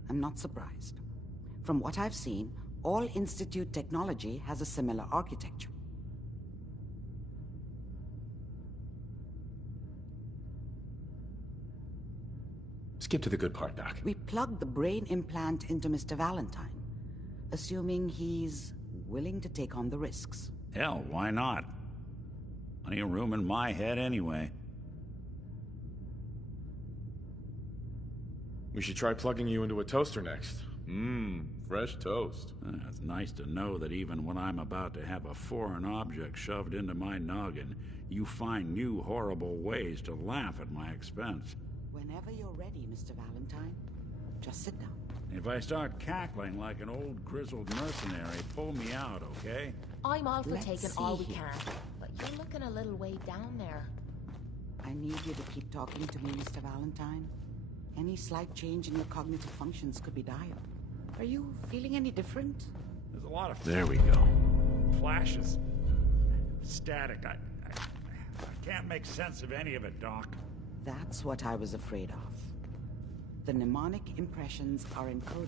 I'm not surprised. From what I've seen, all Institute technology has a similar architecture. Skip to the good part, Doc. We plugged the brain implant into Mr. Valentine, assuming he's willing to take on the risks. Hell, why not? Plenty of room in my head anyway. We should try plugging you into a toaster next. Fresh toast. It's nice to know that even when I'm about to have a foreign object shoved into my noggin, you find new horrible ways to laugh at my expense. Whenever you're ready, Mr. Valentine, just sit down. If I start cackling like an old grizzled mercenary, pull me out, okay? I'm all for Let's taking see all we here. can, but you're looking a little way down there. I need you to keep talking to me, Mr. Valentine. Any slight change in your cognitive functions could be dire. Are you feeling any different? There's a lot of... There we go. Flashes. Static. I can't make sense of any of it, Doc. That's what I was afraid of. The mnemonic impressions are encoded.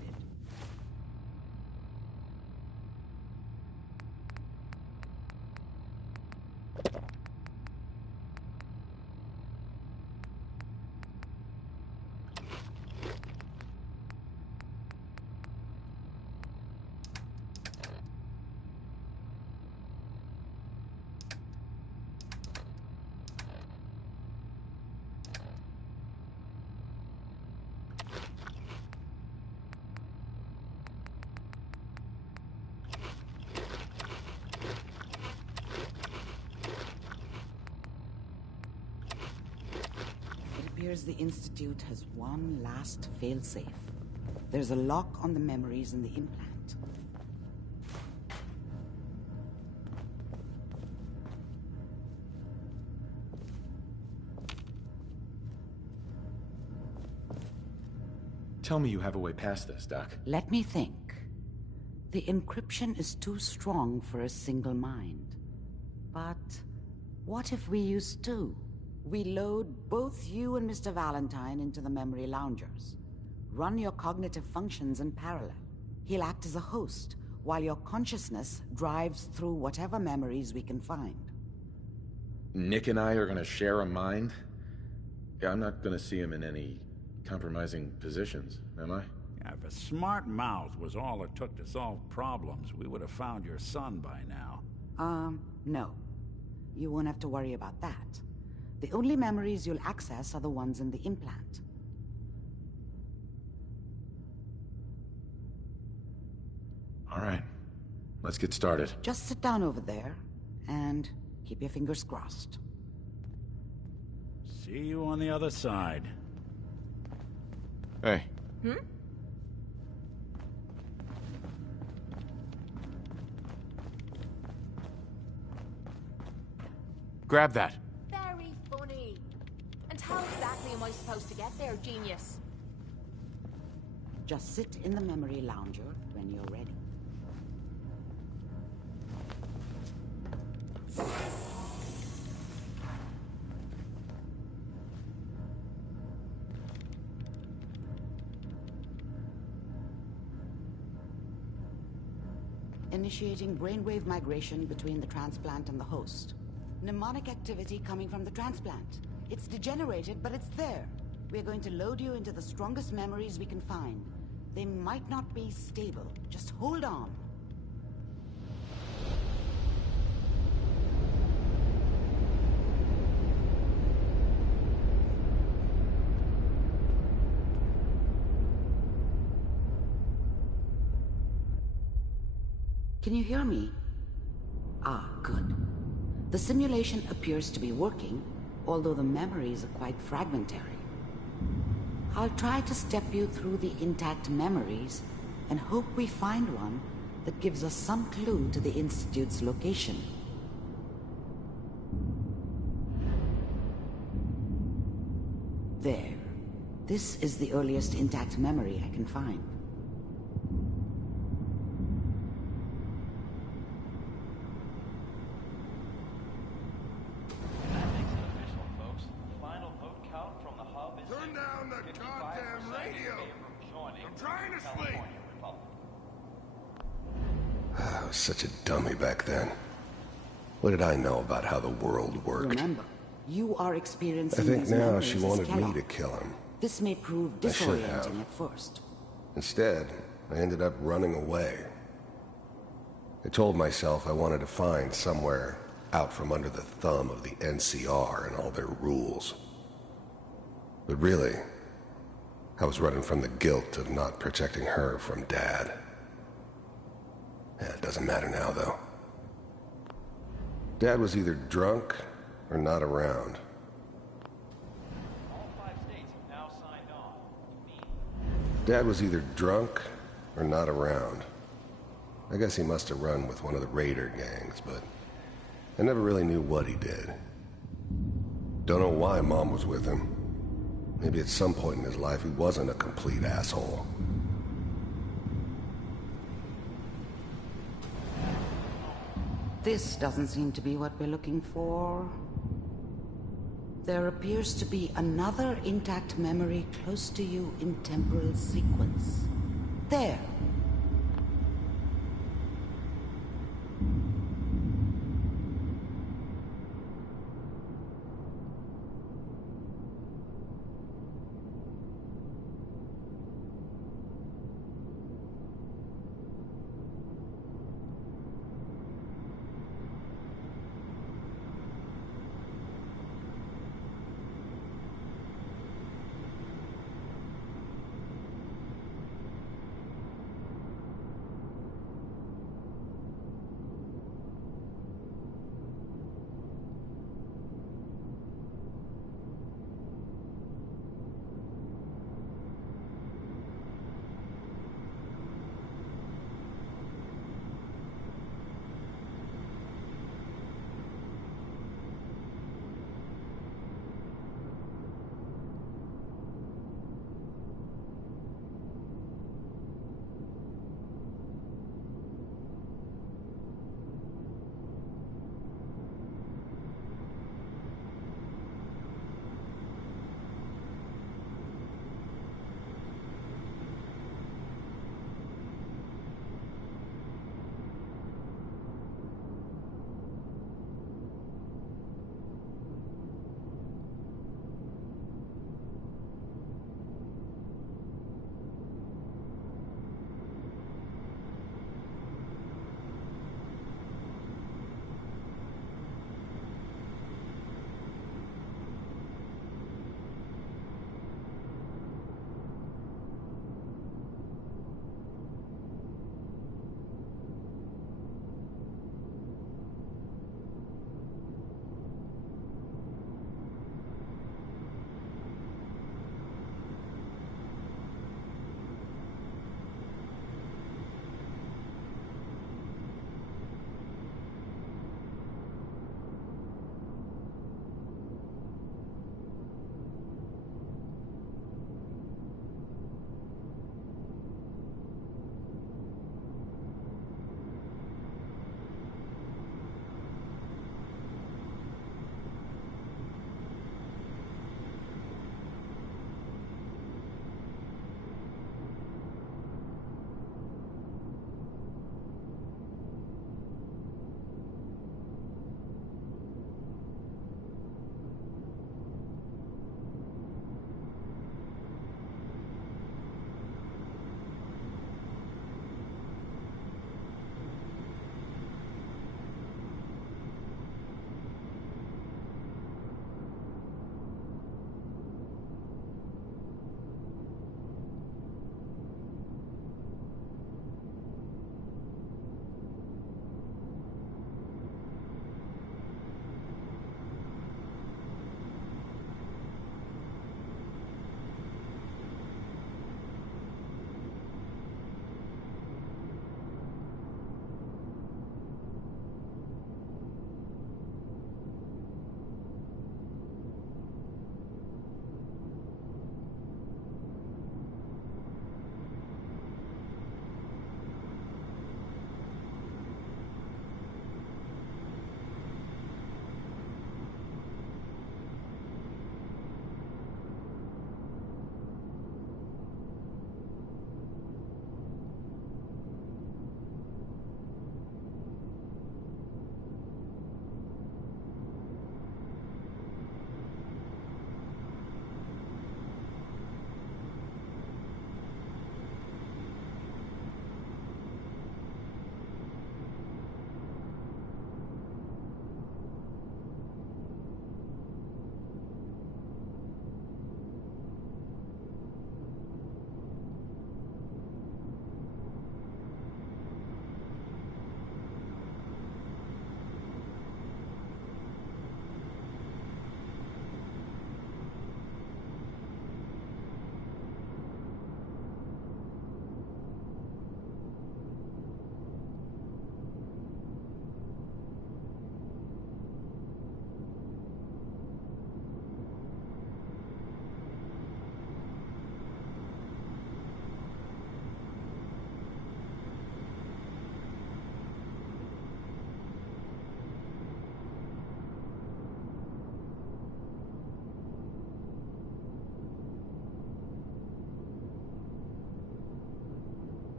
It appears the Institute has one last failsafe. There's a lock on the memories in the implant. Tell me you have a way past this, Doc. Let me think. The encryption is too strong for a single mind. But what if we use two? We load both you and Mr. Valentine into the memory loungers. Run your cognitive functions in parallel. He'll act as a host, while your consciousness drives through whatever memories we can find. Nick and I are gonna share a mind? Yeah, I'm not gonna see him in any compromising positions, am I? Yeah, if a smart mouth was all it took to solve problems, we would have found your son by now. No. You won't have to worry about that. The only memories you'll access are the ones in the implant. All right. Let's get started. Just sit down over there, and keep your fingers crossed. See you on the other side. Hey. Grab that. Very funny. And how exactly am I supposed to get there, genius? Just sit in the memory lounger when you're ready. Initiating brainwave migration between the transplant and the host. Mnemonic activity coming from the transplant. It's degenerated, but it's there. We're going to load you into the strongest memories we can find. They might not be stable. Just hold on. Can you hear me? Ah, good. The simulation appears to be working, although the memories are quite fragmentary. I'll try to step you through the intact memories and hope we find one that gives us some clue to the Institute's location. There. This is the earliest intact memory I can find. Turn down the goddamn radio! I'm trying to sleep! I was such a dummy back then. What did I know about how the world worked? Remember, you are experiencing I think these now memories she as wanted me Kellogg. to kill him. This may prove I should have. disorienting at first. Instead, I ended up running away. I told myself I wanted to find somewhere out from under the thumb of the NCR and all their rules. But really, I was running from the guilt of not protecting her from Dad. It doesn't matter now, though. Dad was either drunk or not around. Dad was either drunk or not around. I guess he must have run with one of the raider gangs, but I never really knew what he did. Don't know why Mom was with him. Maybe at some point in his life he wasn't a complete asshole. This doesn't seem to be what we're looking for. There appears to be another intact memory close to you in temporal sequence. There.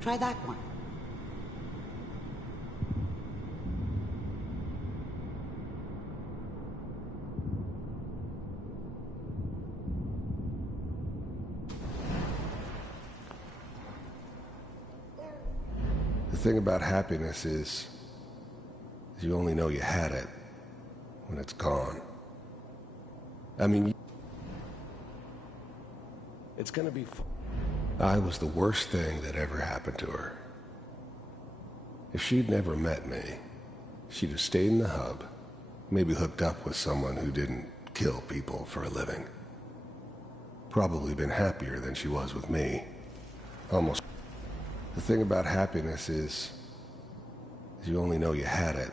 Try that one. The thing about happiness is you only know you had it when it's gone. I mean, it's gonna be fun. I was the worst thing that ever happened to her. If she'd never met me, she'd have stayed in the hub, maybe hooked up with someone who didn't kill people for a living. Probably been happier than she was with me. Almost. The thing about happiness is you only know you had it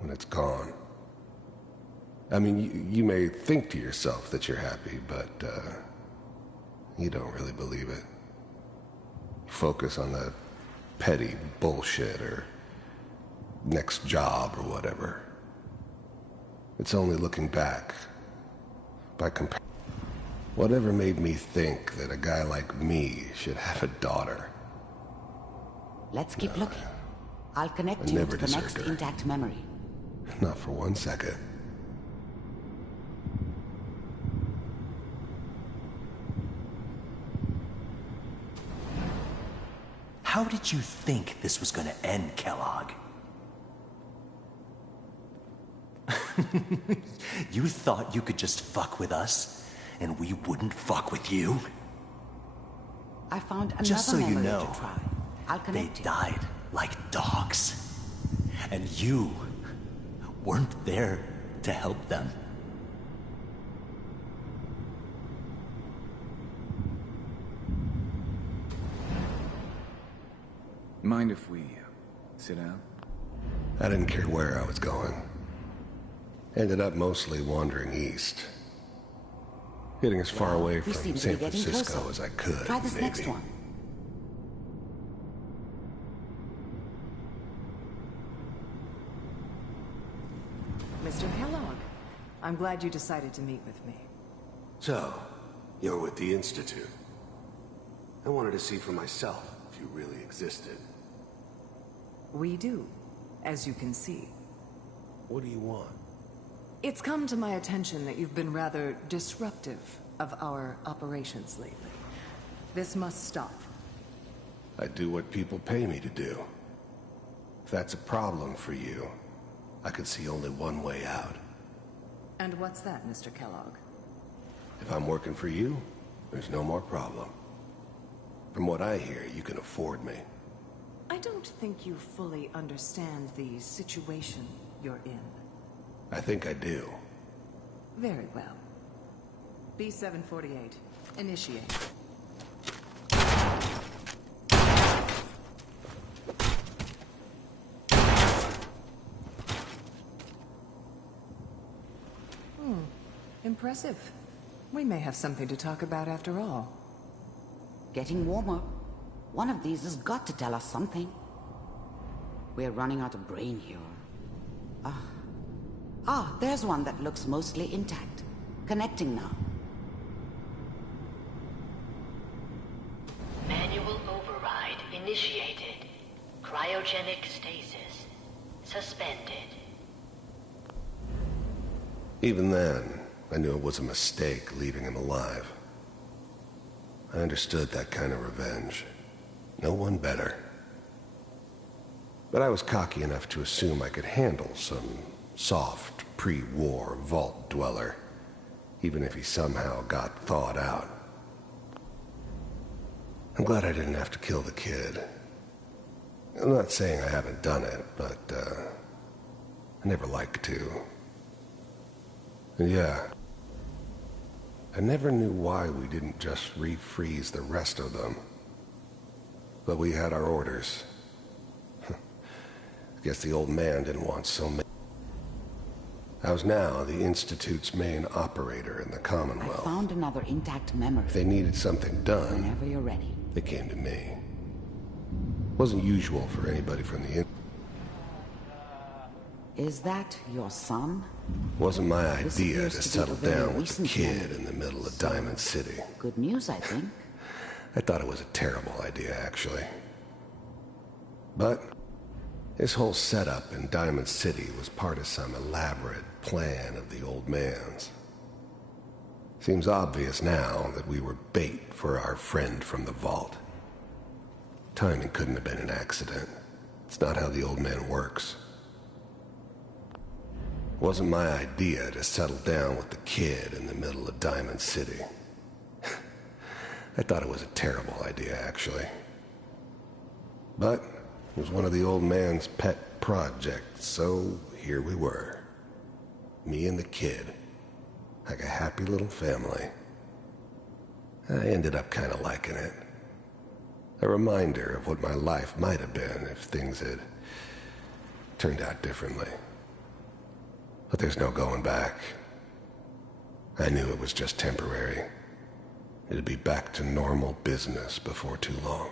when it's gone. I mean, you may think to yourself that you're happy, but you don't really believe it. You focus on the petty bullshit or next job or whatever. It's only looking back, by comparison. Whatever made me think that a guy like me should have a daughter? Let's keep looking. I'll connect you to the next intact memory. Not for 1 second. How did you think this was gonna end, Kellogg? You thought you could just fuck with us, and we wouldn't fuck with you? I found another just so memory you know, to try. I'll connect they died like dogs. And you weren't there to help them. Mind if we sit down? I didn't care where I was going. Ended up mostly wandering east. Getting as far away from San Francisco as I could, Try this maybe. next one. Mr. Kellogg, I'm glad you decided to meet with me. So, you're with the Institute. I wanted to see for myself if you really existed. We do, as you can see. What do you want? It's come to my attention that you've been rather disruptive of our operations lately. This must stop. I do what people pay me to do. If that's a problem for you, I could see only one way out. And what's that, Mr. Kellogg? If I'm working for you, there's no more problem. From what I hear, you can afford me. I don't think you fully understand the situation you're in. I think I do. Very well. B-748, initiate. Impressive. We may have something to talk about after all. Getting warmer. One of these has got to tell us something. We're running out of brain here. There's one that looks mostly intact. Connecting now. Manual override initiated. Cryogenic stasis suspended. Even then, I knew it was a mistake leaving him alive. I understood that kind of revenge. No one better. But I was cocky enough to assume I could handle some soft, pre-war vault dweller, even if he somehow got thawed out. I'm glad I didn't have to kill the kid. I'm not saying I haven't done it, but I never liked to. And yeah, I never knew why we didn't just refreeze the rest of them. But we had our orders. I guess the old man didn't want so many. I was now the Institute's main operator in the Commonwealth. I found another intact memory. If they needed something done, whenever you're ready, they came to me. Wasn't usual for anybody from the Is that your son? Wasn't my idea to settle down with the kid in the middle of Diamond City. Good news, I think. I thought it was a terrible idea, actually. But this whole setup in Diamond City was part of some elaborate plan of the old man's. Seems obvious now that we were bait for our friend from the vault. Timing couldn't have been an accident. It's not how the old man works. It wasn't my idea to settle down with the kid in the middle of Diamond City. I thought it was a terrible idea, actually. But it was one of the old man's pet projects, so here we were. Me and the kid. Like a happy little family. I ended up kind of liking it. A reminder of what my life might have been if things had turned out differently. But there's no going back. I knew it was just temporary. It'd be back to normal business before too long.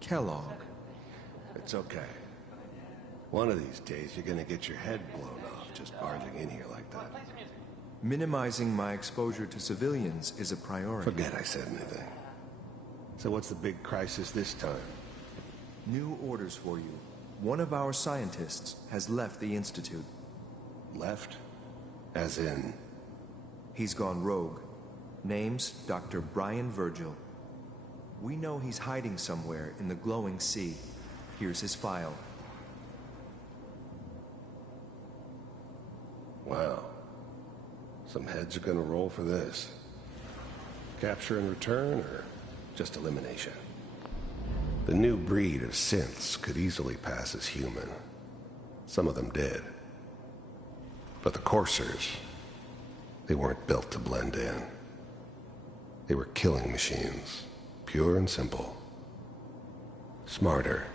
Kellogg. It's okay. One of these days you're gonna get your head blown off just barging in here like that. Minimizing my exposure to civilians is a priority. Forget I said anything. So what's the big crisis this time? New orders for you. One of our scientists has left the Institute. Left? As in? He's gone rogue. Name's Dr. Brian Virgil. We know he's hiding somewhere in the glowing sea. Here's his file. Wow. Some heads are gonna roll for this. Capture and return, or just elimination? The new breed of synths could easily pass as human. Some of them did. But the coursers, they weren't built to blend in. They were killing machines. Pure and simple. Smarter,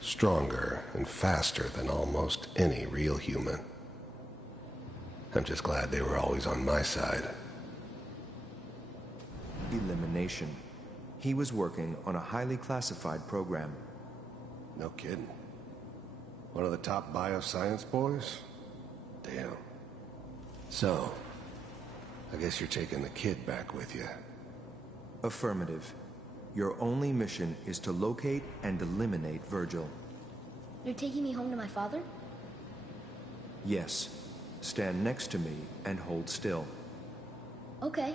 stronger, and faster than almost any real human. I'm just glad they were always on my side. Elimination. He was working on a highly classified program. No kidding. One of the top bioscience boys? Damn. So, I guess you're taking the kid back with you. Affirmative. Your only mission is to locate and eliminate Virgil. You're taking me home to my father? Yes. Stand next to me and hold still. Okay.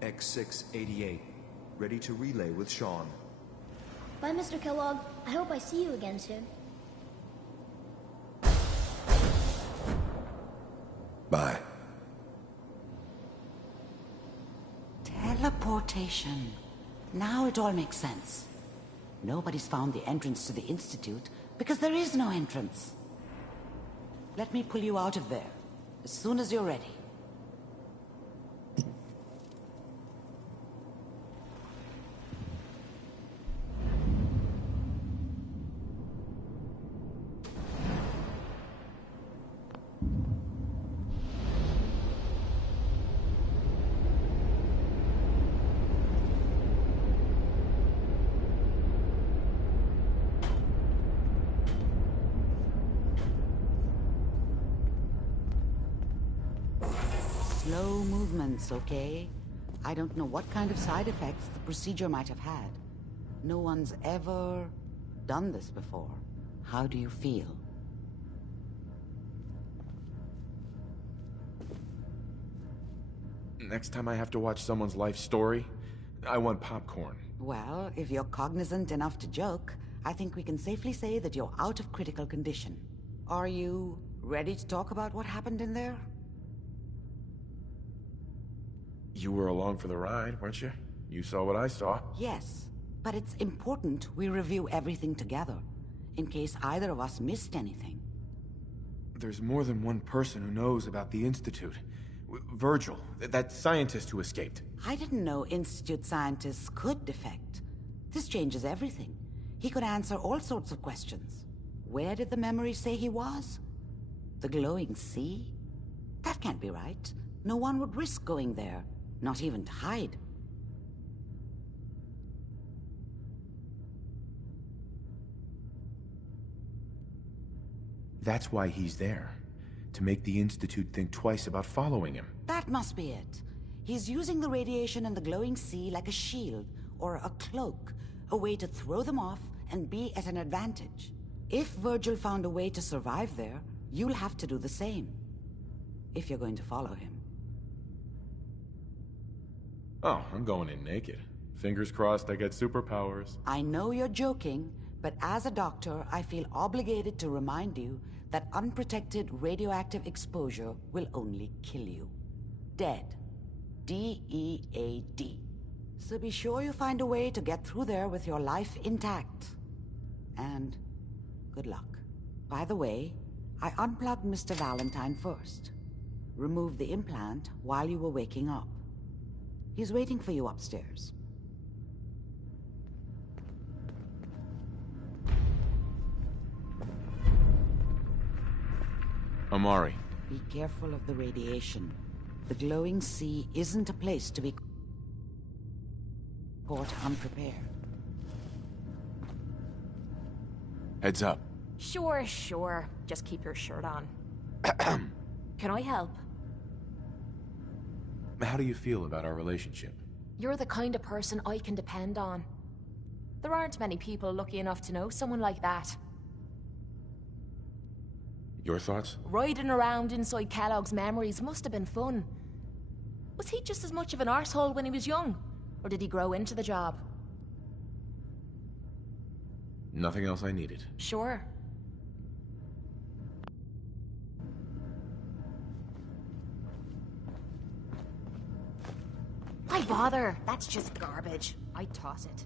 X688. Ready to relay with Sean. Bye, Mr. Kellogg. I hope I see you again soon. Bye. Teleportation. Now it all makes sense. Nobody's found the entrance to the Institute because there is no entrance. Let me pull you out of there as soon as you're ready. Slow movements, okay? I don't know what kind of side effects the procedure might have had. No one's ever done this before. How do you feel? Next time I have to watch someone's life story, I want popcorn. Well, if you're cognizant enough to joke, I think we can safely say that you're out of critical condition. Are you ready to talk about what happened in there? You were along for the ride, weren't you? You saw what I saw. Yes, But it's important we review everything together, in case either of us missed anything. There's more than one person who knows about the Institute. Virgil, that scientist who escaped. I didn't know Institute scientists could defect. This changes everything. He could answer all sorts of questions. Where did the memory say he was? The glowing sea? That can't be right. No one would risk going there, not even to hide. That's why he's there. To make the Institute think twice about following him. That must be it. He's using the radiation and the glowing sea like a shield, or a cloak, a way to throw them off and be at an advantage. If Virgil found a way to survive there, you'll have to do the same. If you're going to follow him. Oh, I'm going in naked. Fingers crossed I get superpowers. I know you're joking, but as a doctor, I feel obligated to remind you that unprotected radioactive exposure will only kill you. Dead. D-E-A-D. So be sure you find a way to get through there with your life intact. And good luck. By the way, I unplugged Mr. Valentine first. Removed the implant while you were waking up. He's waiting for you upstairs. Amari. Be careful of the radiation. The glowing sea isn't a place to be caught unprepared. Heads up. Sure, sure. Just keep your shirt on. Can I help? How do you feel about our relationship? You're the kind of person I can depend on. There aren't many people lucky enough to know someone like that. Your thoughts? Riding around inside Kellogg's memories must have been fun. Was he just as much of an arsehole when he was young? Or did he grow into the job? Nothing else I needed. Sure. Why bother? That's just garbage. I'd toss it.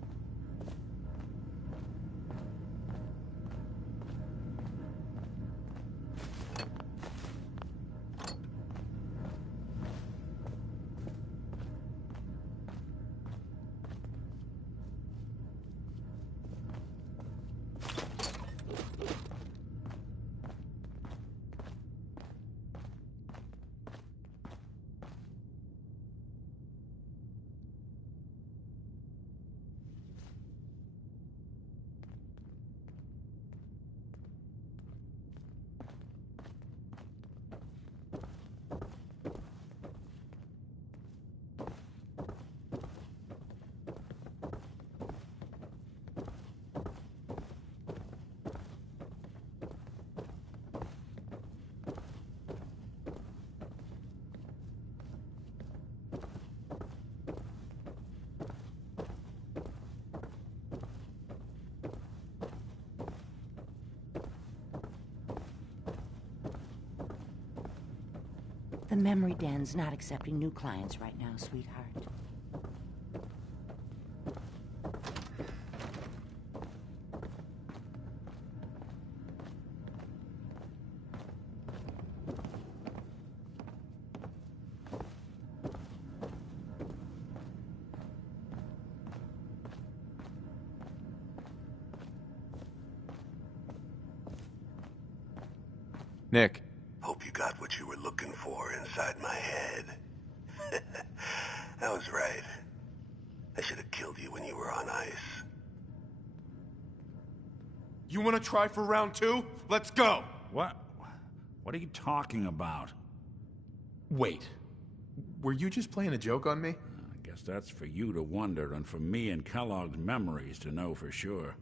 The memory den's not accepting new clients right now, sweetheart. Nick. Hope you got what you were looking for inside my head. I was right. I should have killed you when you were on ice. You want to try for round 2? Let's go! What? What are you talking about? Wait. Were you just playing a joke on me? I guess that's for you to wonder, and for me and Kellogg's memories to know for sure.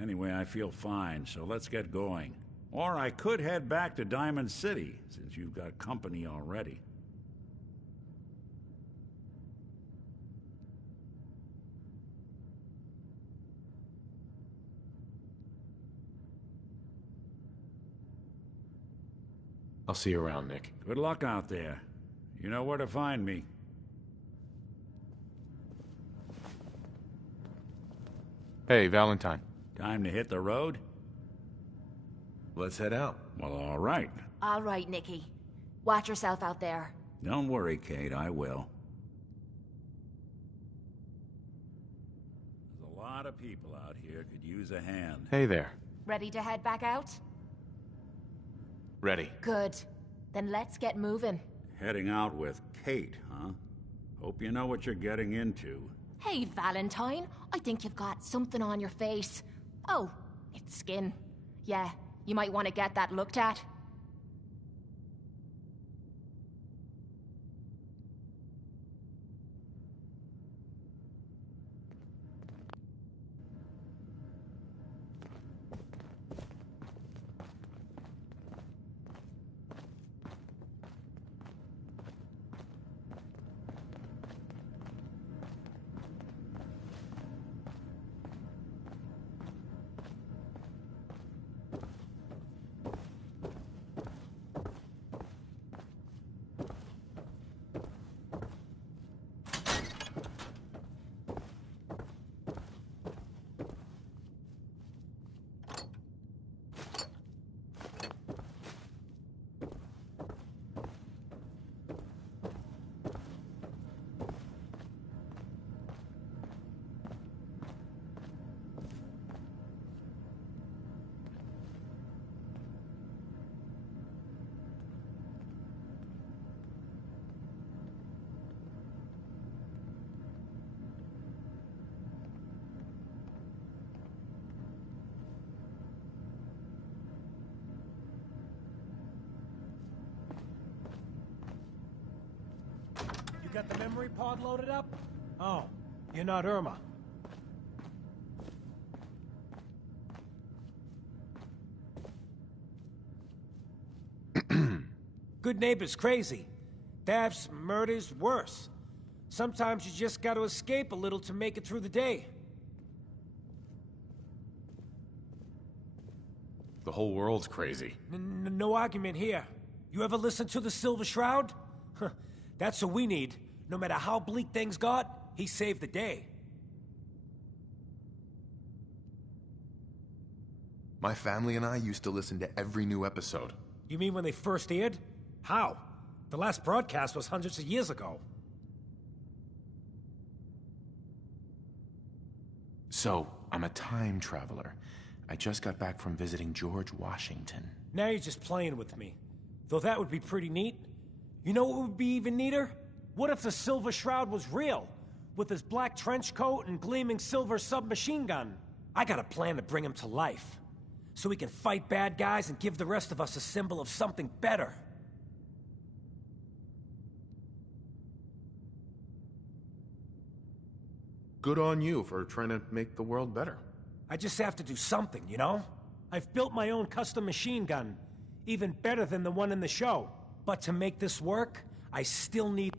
Anyway, I feel fine, so let's get going. Or I could head back to Diamond City, since you've got company already. I'll see you around, Nick. Good luck out there. You know where to find me. Hey, Valentine. Time to hit the road? Let's head out. Well, all right. All right, Nikki. Watch yourself out there. Don't worry, Kate, I will. There's a lot of people out here could use a hand. Hey there. Ready to head back out? Ready. Good. Then let's get moving. Heading out with Kate, huh? Hope you know what you're getting into. Hey, Valentine. I think you've got something on your face. Oh, it's skin. Yeah, you might want to get that looked at. Got the memory pod loaded up? Oh, you're not Irma. Good neighbor's crazy. Thefts, murders, worse. Sometimes you just gotta escape a little to make it through the day. The whole world's crazy. No argument here. You ever listen to the Silver Shroud? That's what we need. No matter how bleak things got, he saved the day. My family and I used to listen to every new episode. You mean when they first aired? How? The last broadcast was hundreds of years ago. So, I'm a time traveler. I just got back from visiting George Washington. Now you're just playing with me. Though that would be pretty neat. You know what would be even neater? What if the Silver Shroud was real? With his black trench coat and gleaming silver submachine gun? I got a plan to bring him to life. So he can fight bad guys and give the rest of us a symbol of something better. Good on you for trying to make the world better. I just have to do something, you know? I've built my own custom machine gun. Even better than the one in the show. But to make this work, I still need...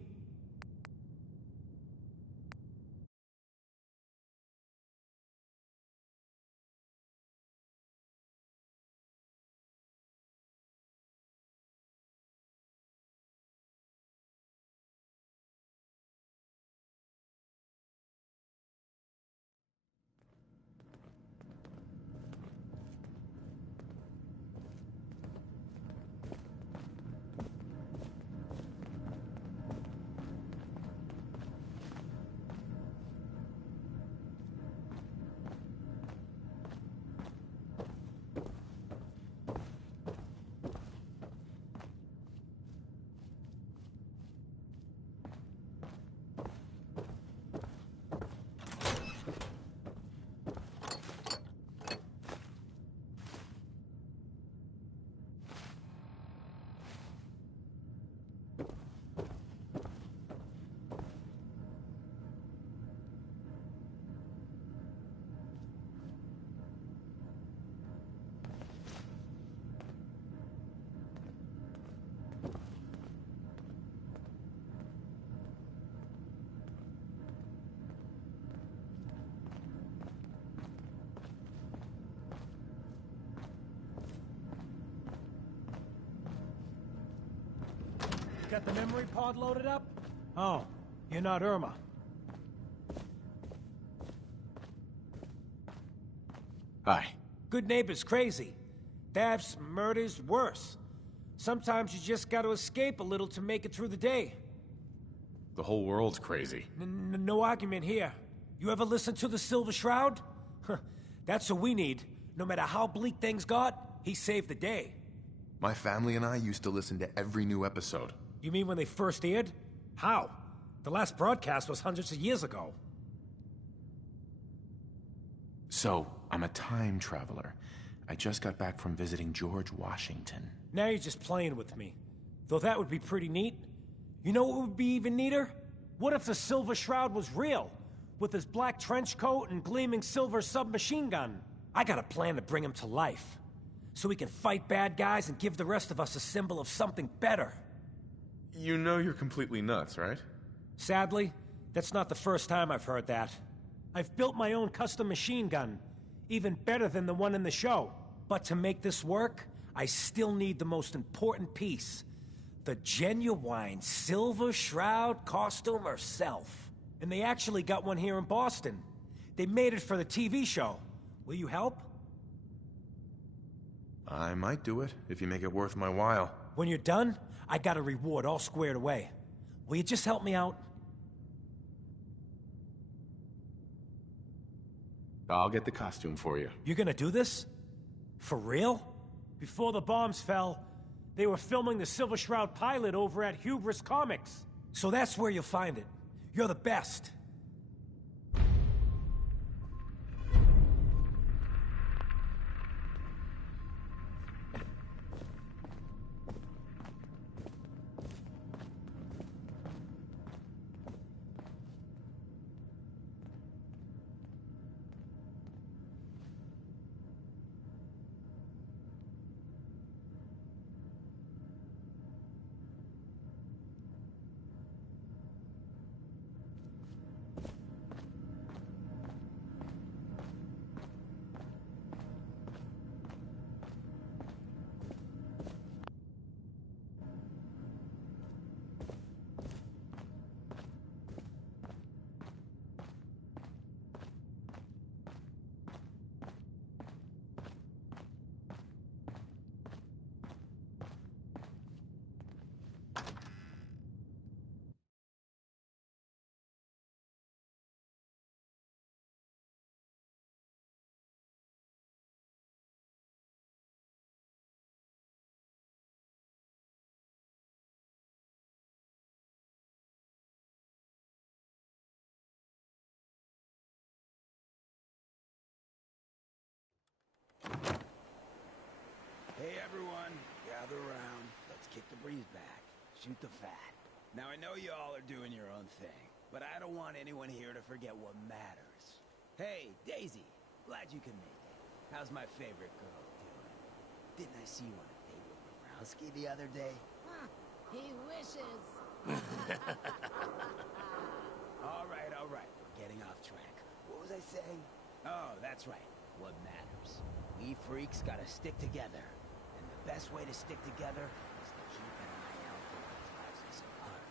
Got the memory pod loaded up? Oh, you're not Irma. Hi. Good neighbor's crazy. Thefts, murders, worse. Sometimes you just gotta escape a little to make it through the day. The whole world's crazy. No argument here. You ever listen to the Silver Shroud? That's what we need. No matter how bleak things got, he saved the day. My family and I used to listen to every new episode. You mean when they first aired? How? The last broadcast was hundreds of years ago. So, I'm a time traveler. I just got back from visiting George Washington. Now you're just playing with me. Though that would be pretty neat. You know what would be even neater? What if the Silver Shroud was real? With his black trench coat and gleaming silver submachine gun. I got a plan to bring him to life. So we can fight bad guys and give the rest of us a symbol of something better. You know you're completely nuts, right? Sadly, that's not the first time I've heard that. I've built my own custom machine gun. Even better than the one in the show. But to make this work, I still need the most important piece. The genuine Silver Shroud costume herself. And they actually got one here in Boston. They made it for the TV show. Will you help? I might do it, if you make it worth my while. When you're done, I got a reward all squared away. Will you just help me out? I'll get the costume for you. You're gonna do this? For real? Before the bombs fell, they were filming the Silver Shroud pilot over at Hubris Comics. So that's where you'll find it. You're the best. Hey everyone, gather around. Let's kick the breeze back. Shoot the fat. Now I know you all are doing your own thing, but I don't want anyone here to forget what matters. Hey, Daisy, glad you can make it. How's my favorite girl doing? Didn't I see you on a date with Borowski the other day? He wishes. All right, we're getting off track. What was I saying? Oh, that's right. What matters. We freaks gotta stick together. And the best way to stick together is to keep an eye out for what drives us apart.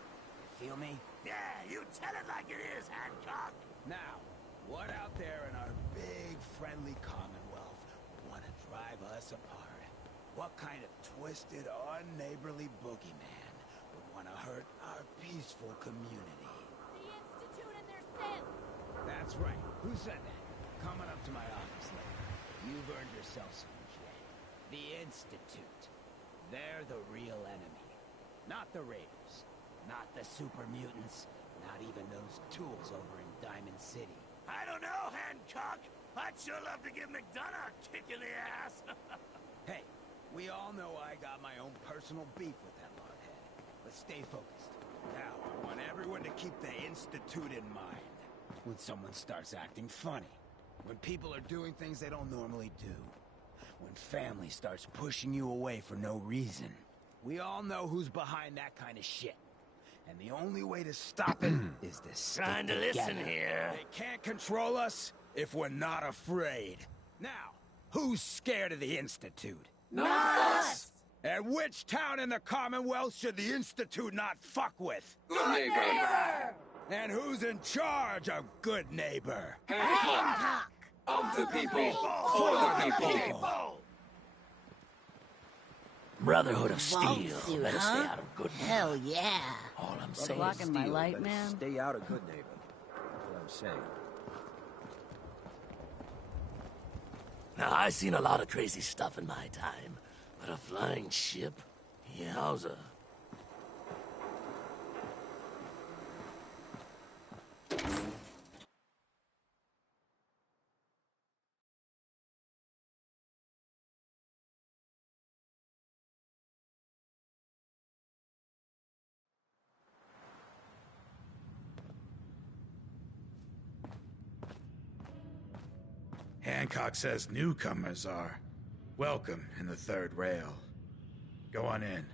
You feel me? Yeah, you tell it like it is, Hancock. Now, what out there in our big, friendly Commonwealth wanna drive us apart? What kind of twisted, unneighborly boogeyman would wanna hurt our peaceful community? The Institute and their sins! That's right. Who said that? Coming up to my office later. You've earned yourself some jet. The Institute. They're the real enemy. Not the Raiders. Not the super mutants. Not even those tools over in Diamond City. I don't know, Hancock. I'd sure love to give McDonough a kick in the ass. Hey, we all know I got my own personal beef with that butthead. But stay focused. Now, I want everyone to keep the Institute in mind. When someone starts acting funny. When people are doing things they don't normally do. When family starts pushing you away for no reason. We all know who's behind that kind of shit. And the only way to stop it is to stick Trying to together. listen here. They can't control us if we're not afraid. Now, who's scared of the Institute? Not us! And which town in the Commonwealth should the Institute not fuck with? Good neighbor! And who's in charge of Good Neighbor? Hancock! Of the people, for the people. Brotherhood of Steel. Suit, Better huh? stay out of Good Neighbor. Hell yeah. All I'm You're saying blocking my light, man. Stay out of Good Neighbor. That's what I'm saying. Now, I've seen a lot of crazy stuff in my time, but a flying ship? Yowza. Hancock says newcomers are welcome in the third rail. Go on in.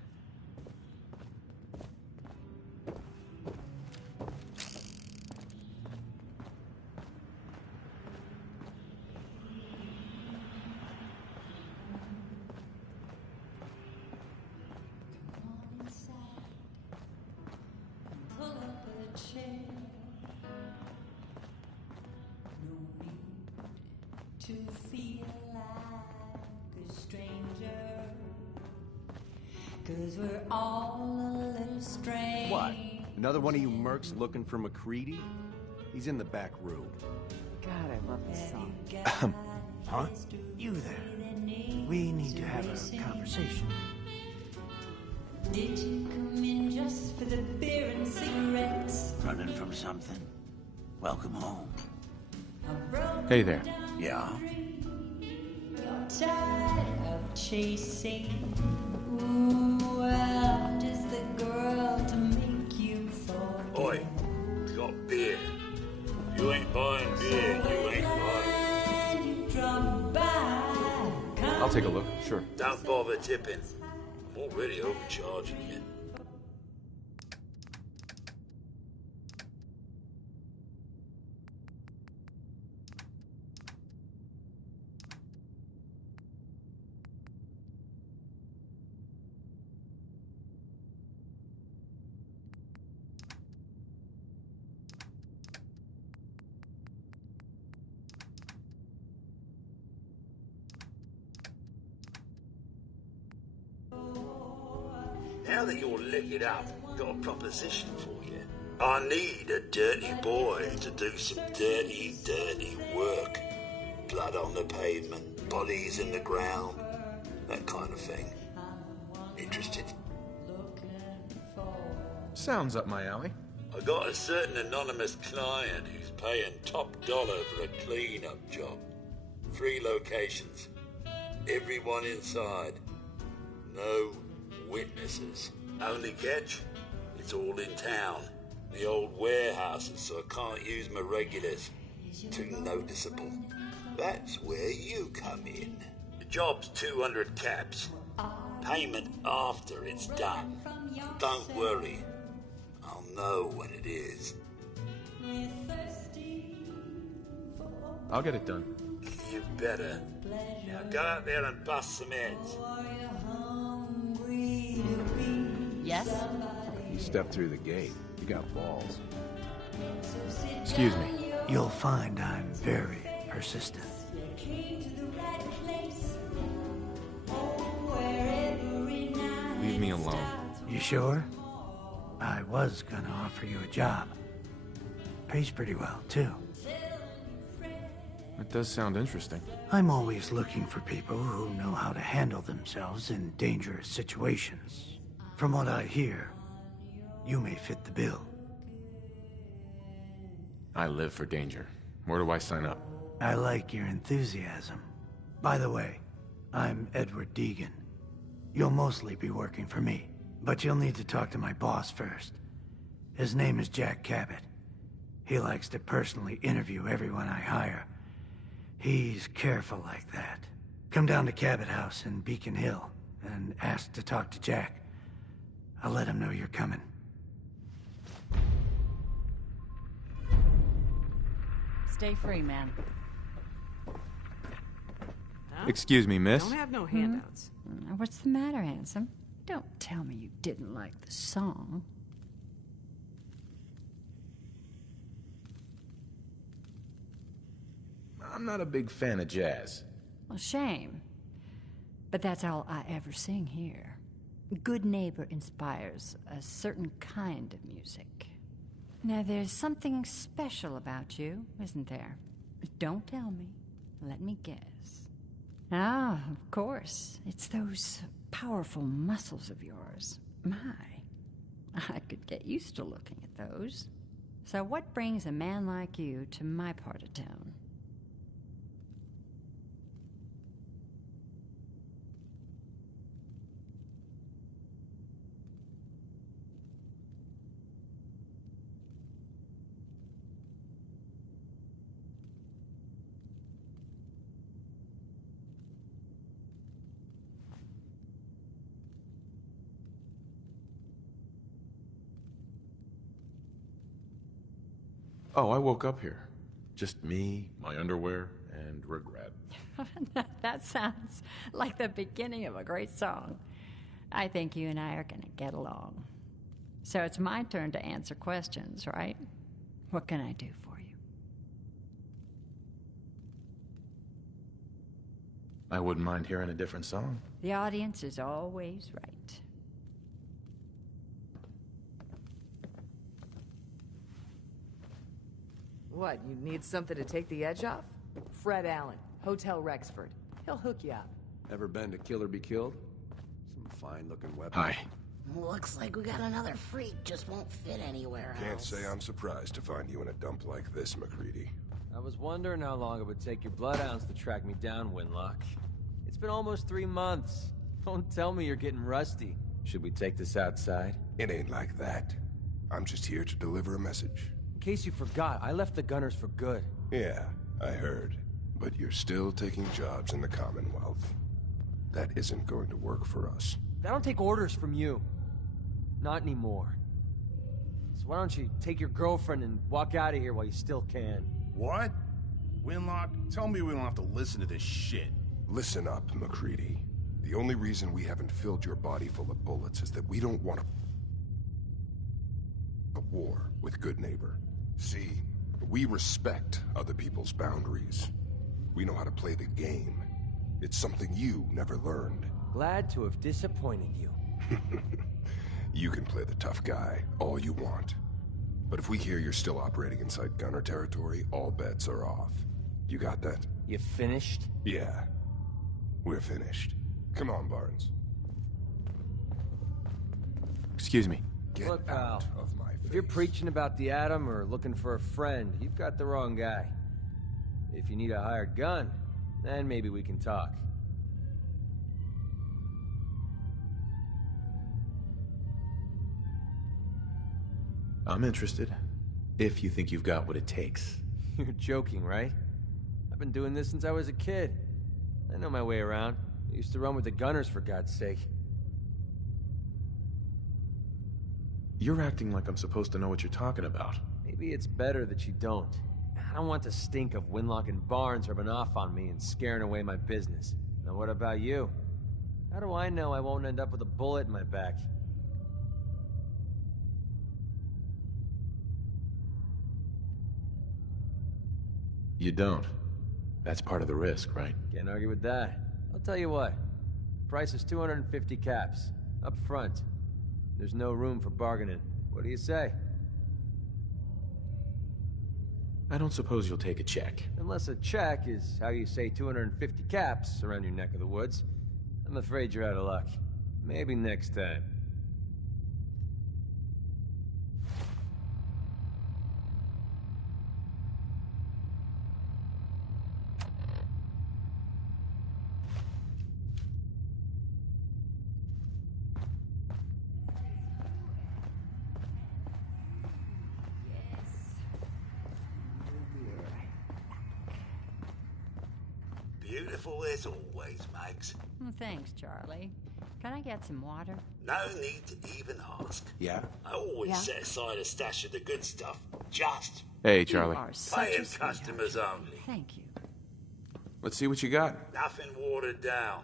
To feel like a stranger, 'cause we're all a little strange. What? Another one of you mercs looking for McCready? He's in the back room. God, I love this song. Huh? You there. We need to have a conversation. Did you come in just for the beer and cigarettes? Running from something? Welcome home. Hey there. Yeah? You're tired of chasing. Ooh, I'm just the girl to make you fall. Oi, we got beer. If you ain't buying beer, you ain't buying. You drop by. I'll take a look, sure. Don't bother tipping. I'm already overcharging you. Now that you're liquored up, I've got a proposition for you. I need a dirty boy to do some dirty, dirty work. Blood on the pavement, bodies in the ground, that kind of thing. Interested? Sounds up my alley. I got a certain anonymous client who's paying top dollar for a clean-up job. 3 locations. Everyone inside. No witnesses. Only catch? It's all in town. The old warehouses, so I can't use my regulars. Too noticeable. That's where you come in. The job's 200 caps. Payment after it's done. Don't worry. I'll know when it is. I'll get it done. You better. Now go out there and bust some heads. Yes? You stepped through the gate. You got balls. Excuse me. You'll find I'm very persistent. Leave me alone. You sure? I was gonna offer you a job. Pays pretty well, too. That does sound interesting. I'm always looking for people who know how to handle themselves in dangerous situations. From what I hear, you may fit the bill. I live for danger. Where do I sign up? I like your enthusiasm. By the way, I'm Edward Deegan. You'll mostly be working for me, but you'll need to talk to my boss first. His name is Jack Cabot. He likes to personally interview everyone I hire. He's careful like that. Come down to Cabot House in Beacon Hill and ask to talk to Jack. I'll let him know you're coming. Stay free, man. Excuse me, miss. Don't have no handouts. What's the matter, handsome? Don't tell me you didn't like the song. I'm not a big fan of jazz. Well, shame. But that's all I ever sing here. Good Neighbor inspires a certain kind of music. Now, there's something special about you, isn't there? Don't tell me. Let me guess. Ah, of course. It's those powerful muscles of yours. My, I could get used to looking at those. So what brings a man like you to my part of town? Oh, I woke up here. Just me, my underwear, and regret. That sounds like the beginning of a great song. I think you and I are going to get along. So it's my turn to answer questions, right? What can I do for you? I wouldn't mind hearing a different song. The audience is always right. What, you need something to take the edge off? Fred Allen, Hotel Rexford. He'll hook you up. Ever been to Kill or Be Killed? Some fine-looking weapons. Hi. Looks like we got another freak, just won't fit anywhere else. Can't say I'm surprised to find you in a dump like this, McCready. I was wondering how long it would take your bloodhounds to track me down, Winlock. It's been almost 3 months. Don't tell me you're getting rusty. Should we take this outside? It ain't like that. I'm just here to deliver a message. In case you forgot, I left the Gunners for good. Yeah, I heard. But you're still taking jobs in the Commonwealth. That isn't going to work for us. I don't take orders from you. Not anymore. So why don't you take your girlfriend and walk out of here while you still can? What? Winlock, tell me we don't have to listen to this shit. Listen up, McCready. The only reason we haven't filled your body full of bullets is that we don't want a war with Good Neighbor. See, we respect other people's boundaries. We know how to play the game. It's something you never learned. Glad to have disappointed you. You can play the tough guy all you want. But if we hear you're still operating inside Gunner territory, all bets are off. You got that? You finished? Yeah. We're finished. Come on, Barnes. Excuse me. Look, pal, if you're preaching about the atom or looking for a friend, you've got the wrong guy. If you need a hired gun, then maybe we can talk. I'm interested. If you think you've got what it takes. You're joking, right? I've been doing this since I was a kid. I know my way around. I used to run with the Gunners, for God's sake. You're acting like I'm supposed to know what you're talking about. Maybe it's better that you don't. I don't want the stink of Winlock and Barnes rubbing off on me and scaring away my business. Now what about you? How do I know I won't end up with a bullet in my back? You don't. That's part of the risk, right? Can't argue with that. I'll tell you what. Price is 250 caps. Up front. There's no room for bargaining. What do you say? I don't suppose you'll take a check. Unless a check is how you say 250 caps around your neck of the woods. I'm afraid you're out of luck. Maybe next time. Beautiful as always, Mags. Well, thanks, Charlie. Can I get some water? No need to even ask. Yeah? I always set aside a stash of the good stuff. Just. Hey, Charlie. Paying customers only. Thank you. Let's see what you got. Nothing watered down.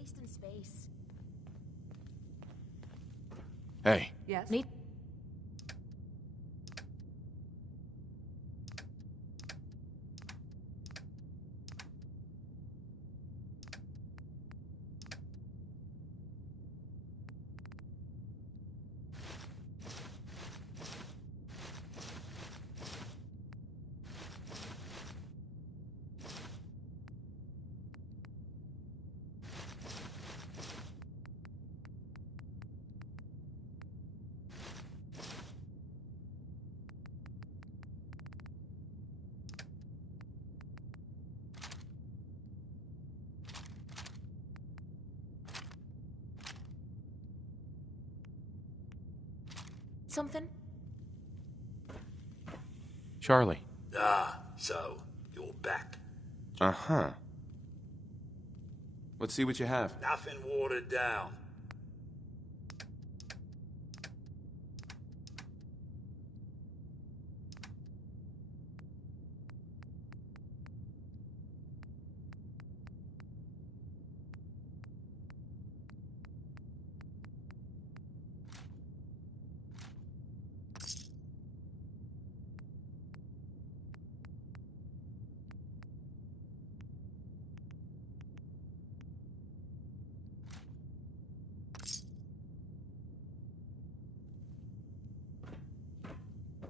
wasting space. Hey. Yes? Need... Something? Charlie. Ah, so, you're back. Uh-huh. Let's see what you have. Nothing watered down.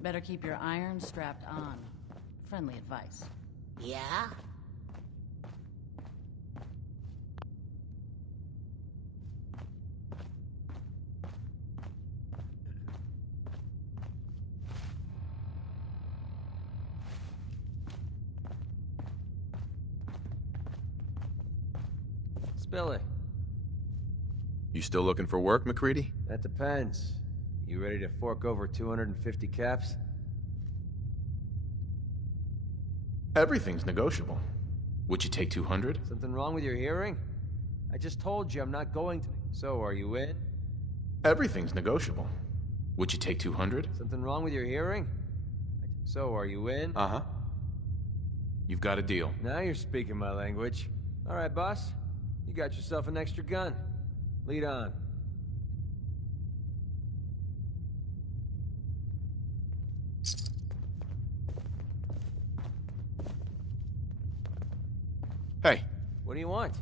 Better keep your iron strapped on. Friendly advice. Yeah? Billy. You still looking for work, McCready? That depends. You ready to fork over 250 caps? Everything's negotiable. Would you take 200? Something wrong with your hearing? I just told you I'm not going to. So, are you in? Everything's negotiable. Would you take 200? Something wrong with your hearing? So, are you in? Uh-huh. You've got a deal. Now you're speaking my language. All right, boss. You got yourself an extra gun. Lead on. Hey. What do you want?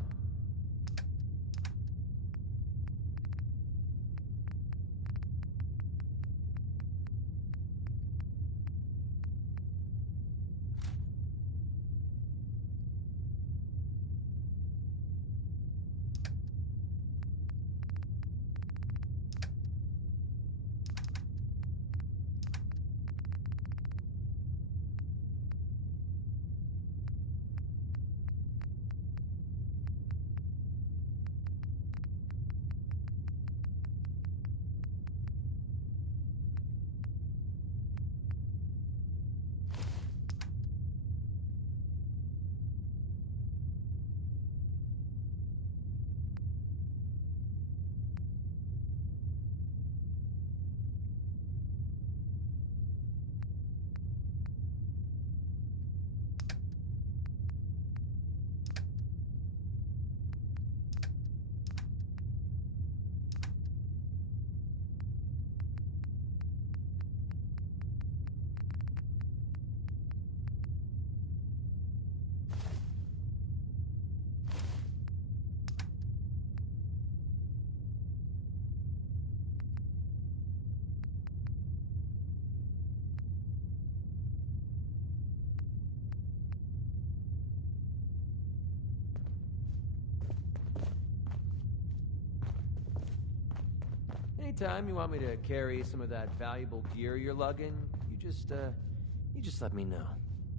Anytime you want me to carry some of that valuable gear you're lugging, you just let me know.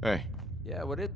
Hey. Yeah, what it?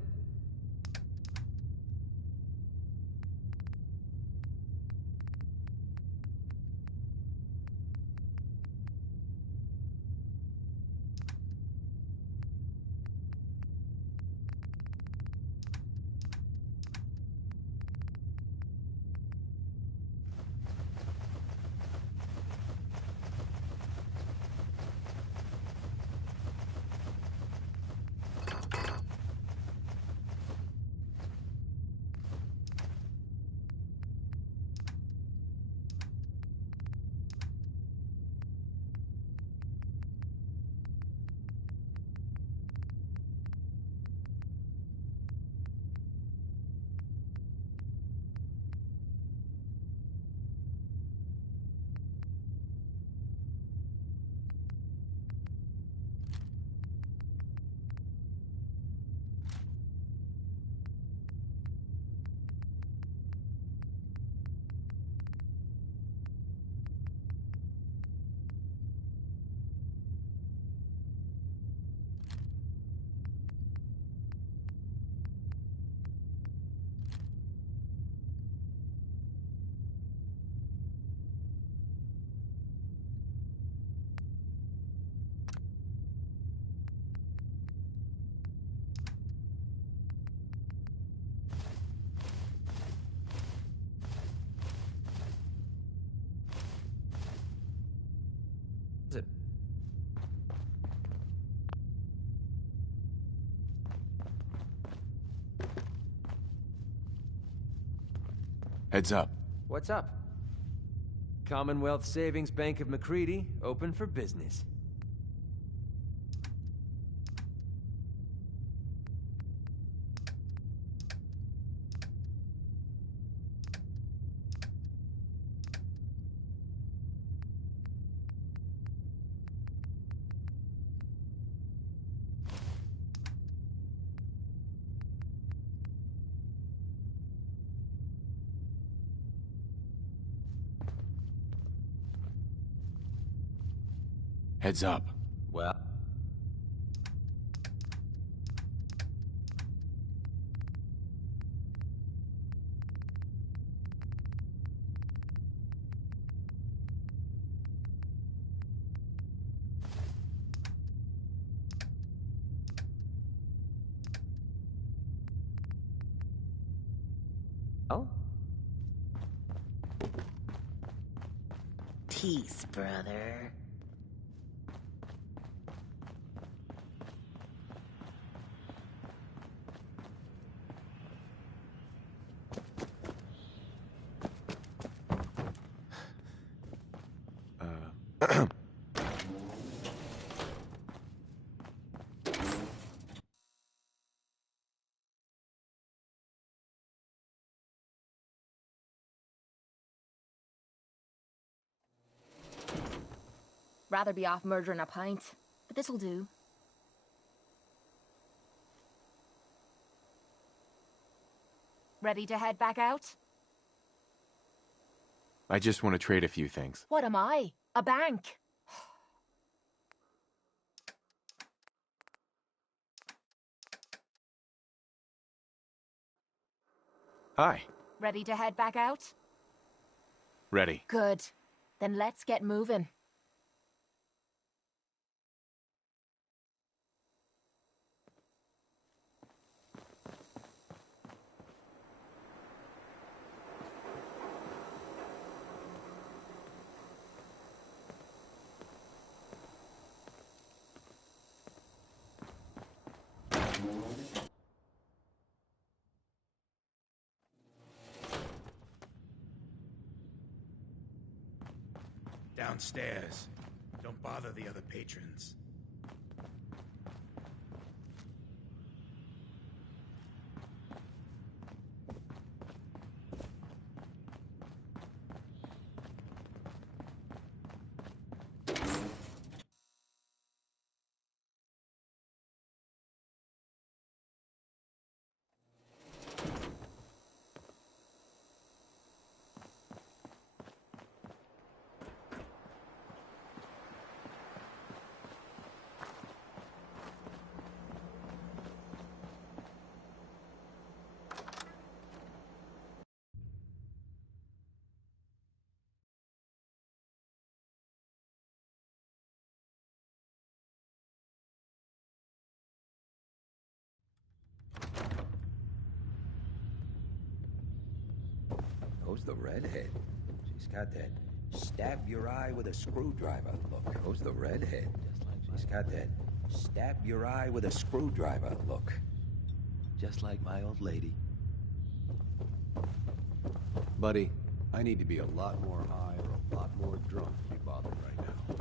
it? Heads up. What's up? Commonwealth Savings Bank of McCready, open for business. Heads up. Well... Oh? Peace, brother. Rather be off murdering a pint, but this'll do. Ready to head back out? I just want to trade a few things. What am I? A bank? Hi. Ready to head back out? Ready. Good. Then let's get moving. Downstairs. Don't bother the other patrons. Who's the redhead? She's got that stab your eye with a screwdriver look. Who's the redhead? She's got that stab your eye with a screwdriver look. Just like my old lady. Buddy, I need to be a lot more high or a lot more drunk to be bothered right now.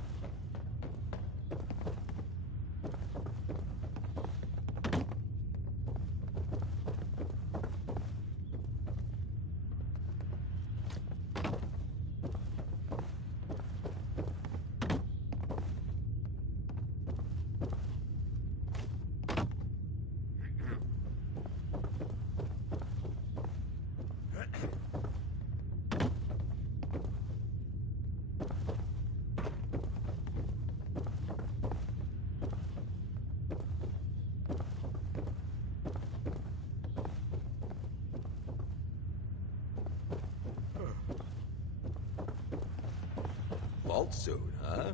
Vault suit, huh?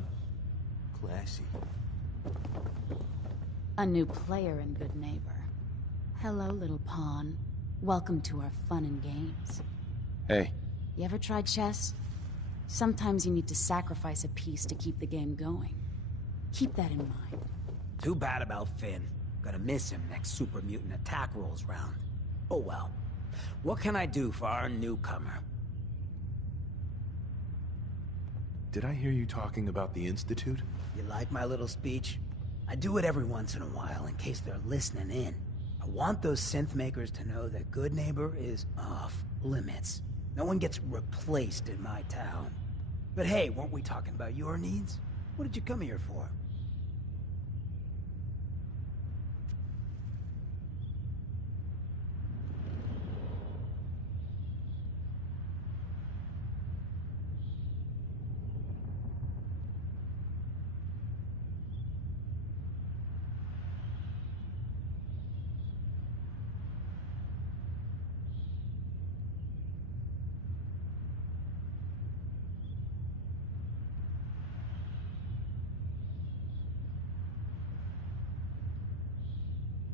Classy. A new player in Good Neighbor. Hello, little pawn. Welcome to our fun and games. Hey. You ever tried chess? Sometimes you need to sacrifice a piece to keep the game going. Keep that in mind. Too bad about Finn. Gonna miss him next super mutant attack rolls round. Oh well. What can I do for our newcomer? Did I hear you talking about the Institute? You like my little speech? I do it every once in a while in case they're listening in. I want those synth makers to know that Good Neighbor is off limits. No one gets replaced in my town. But hey, weren't we talking about your needs? What did you come here for?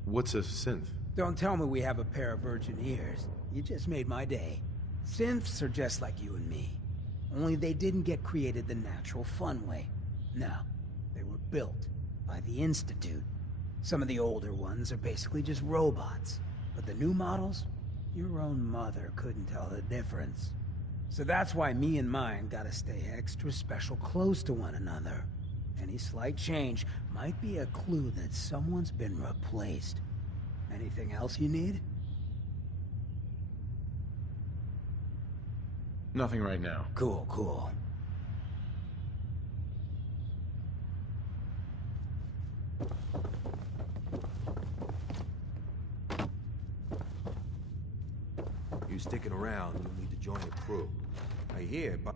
What's a synth? Don't tell me we have a pair of virgin ears. You just made my day. Synths are just like you and me. Only they didn't get created the natural fun way. No, they were built by the Institute. Some of the older ones are basically just robots. But the new models? Your own mother couldn't tell the difference. So that's why me and mine gotta stay extra special close to one another. Any slight change might be a clue that someone's been replaced. Anything else you need? Nothing right now. Cool, cool. You sticking around, you'll need to join a crew. I hear, but...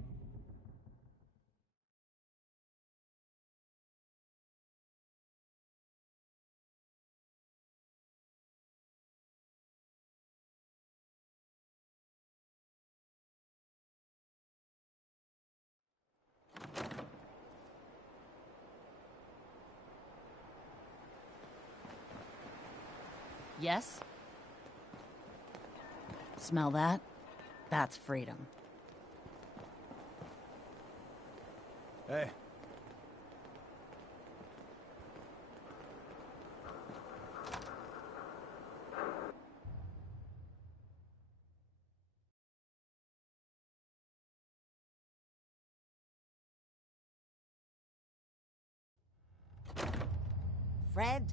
Yes? Smell that? That's freedom. Hey. Fred,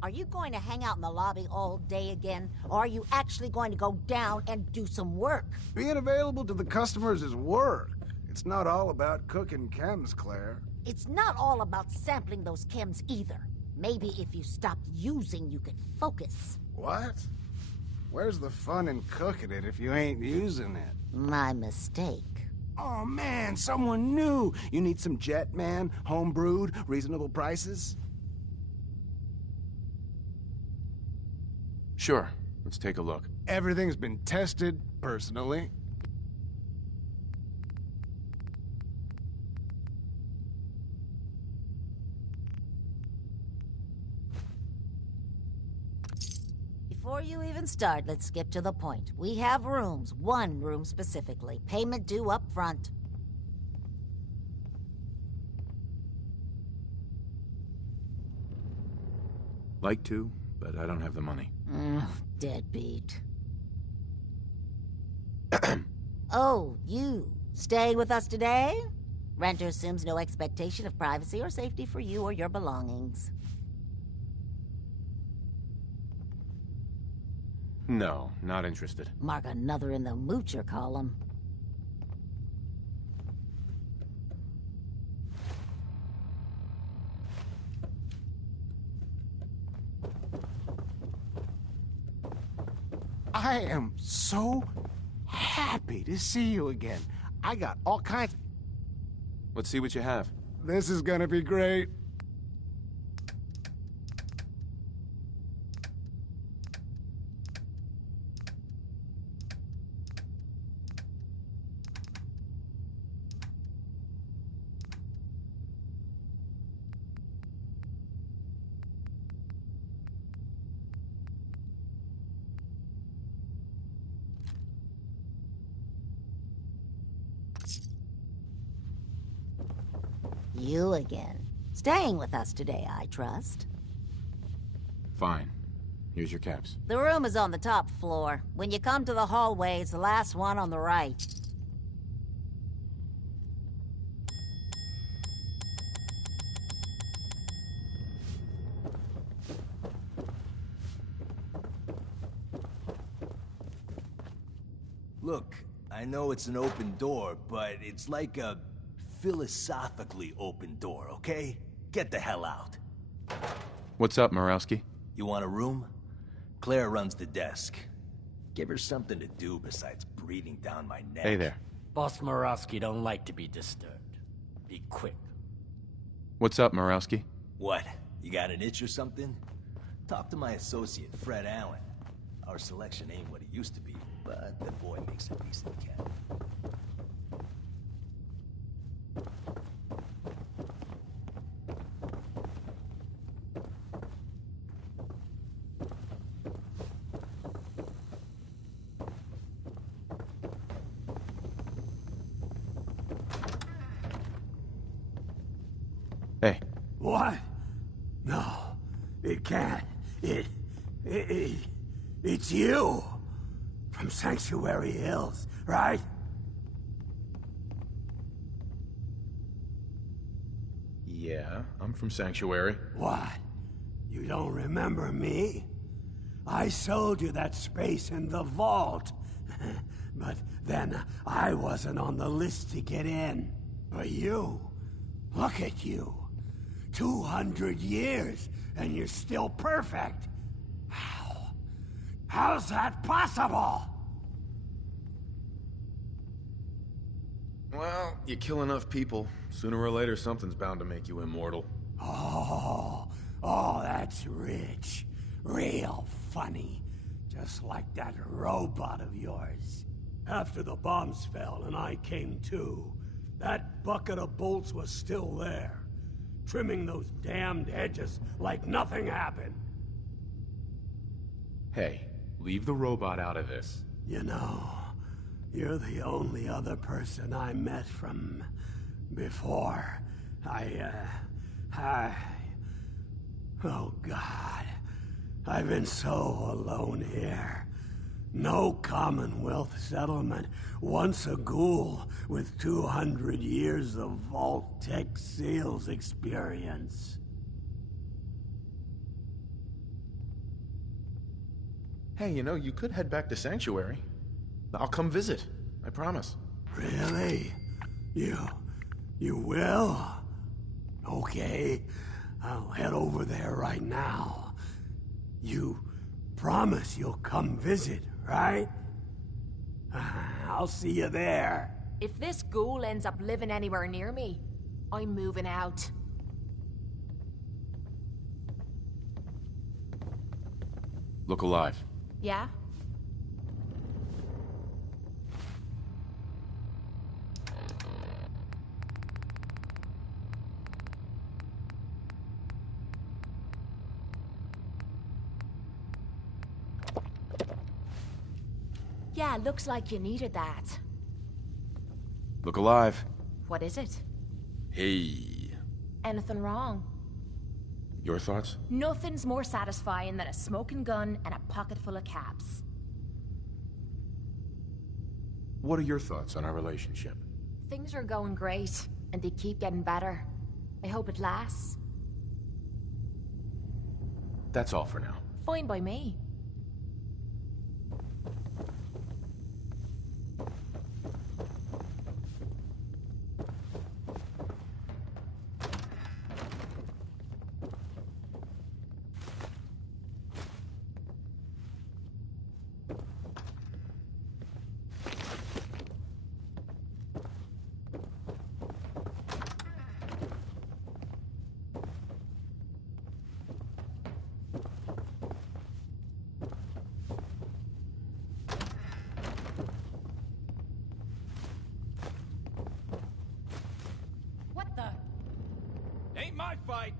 are you going to hang out in the lobby all day again? Or are you actually going to go down and do some work? Being available to the customers is work. It's not all about cooking chems, Claire. It's not all about sampling those chems either. Maybe if you stopped using, you could focus. What? Where's the fun in cooking it if you ain't using it? My mistake. Oh man, someone new! You need some Jet Man, home-brewed, reasonable prices? Sure. Let's take a look. Everything's been tested, personally. Before you even start, let's skip to the point. We have rooms, one room specifically. Payment due up front. Like to, but I don't have the money. Deadbeat. Oh, you. Staying with us today? Renter assumes no expectation of privacy or safety for you or your belongings. No, not interested. Mark another in the moocher column. I am so happy to see you again. I got all kinds... Let's see what you have. This is gonna be great. You again. Staying with us today, I trust. Fine. Here's your caps. The room is on the top floor. When you come to the hallway, it's the last one on the right. Look, I know it's an open door, but it's like a philosophically open door, okay? Get the hell out. What's up, Morowski? You want a room? Claire runs the desk. Give her something to do besides breathing down my neck. Hey there. Boss Morowski don't like to be disturbed. Be quick. What's up, Morowski? What? You got an itch or something? Talk to my associate, Fred Allen. Our selection ain't what it used to be, but the boy makes a decent cat. Hey. What? No, it can't. It's you. From Sanctuary Hills, right? Yeah, I'm from Sanctuary. What? You don't remember me? I sold you that space in the vault. But then I wasn't on the list to get in. But you, look at you. 200 years, and you're still perfect. How? How's that possible? Well, you kill enough people, sooner or later something's bound to make you immortal. Oh, that's rich. Real funny. Just like that robot of yours. After the bombs fell and I came to, that bucket of bolts was still there, trimming those damned edges like nothing happened. Hey, leave the robot out of this. You know, you're the only other person I met from before. Oh God, I've been so alone here. No Commonwealth settlement, once a ghoul with 200 years of Vault-Tec sales experience. Hey, you know, you could head back to Sanctuary. I'll come visit, I promise. Really? You will? Okay, I'll head over there right now. You promise you'll come visit, right? I'll see you there. If this ghoul ends up living anywhere near me, I'm moving out. Look alive. Yeah? Yeah, looks like you needed that. Look alive. What is it? Hey. Anything wrong? Your thoughts? Nothing's more satisfying than a smoking gun and a pocket full of caps. What are your thoughts on our relationship? Things are going great, and they keep getting better. I hope it lasts. That's all for now. Fine by me. Ain't my fight.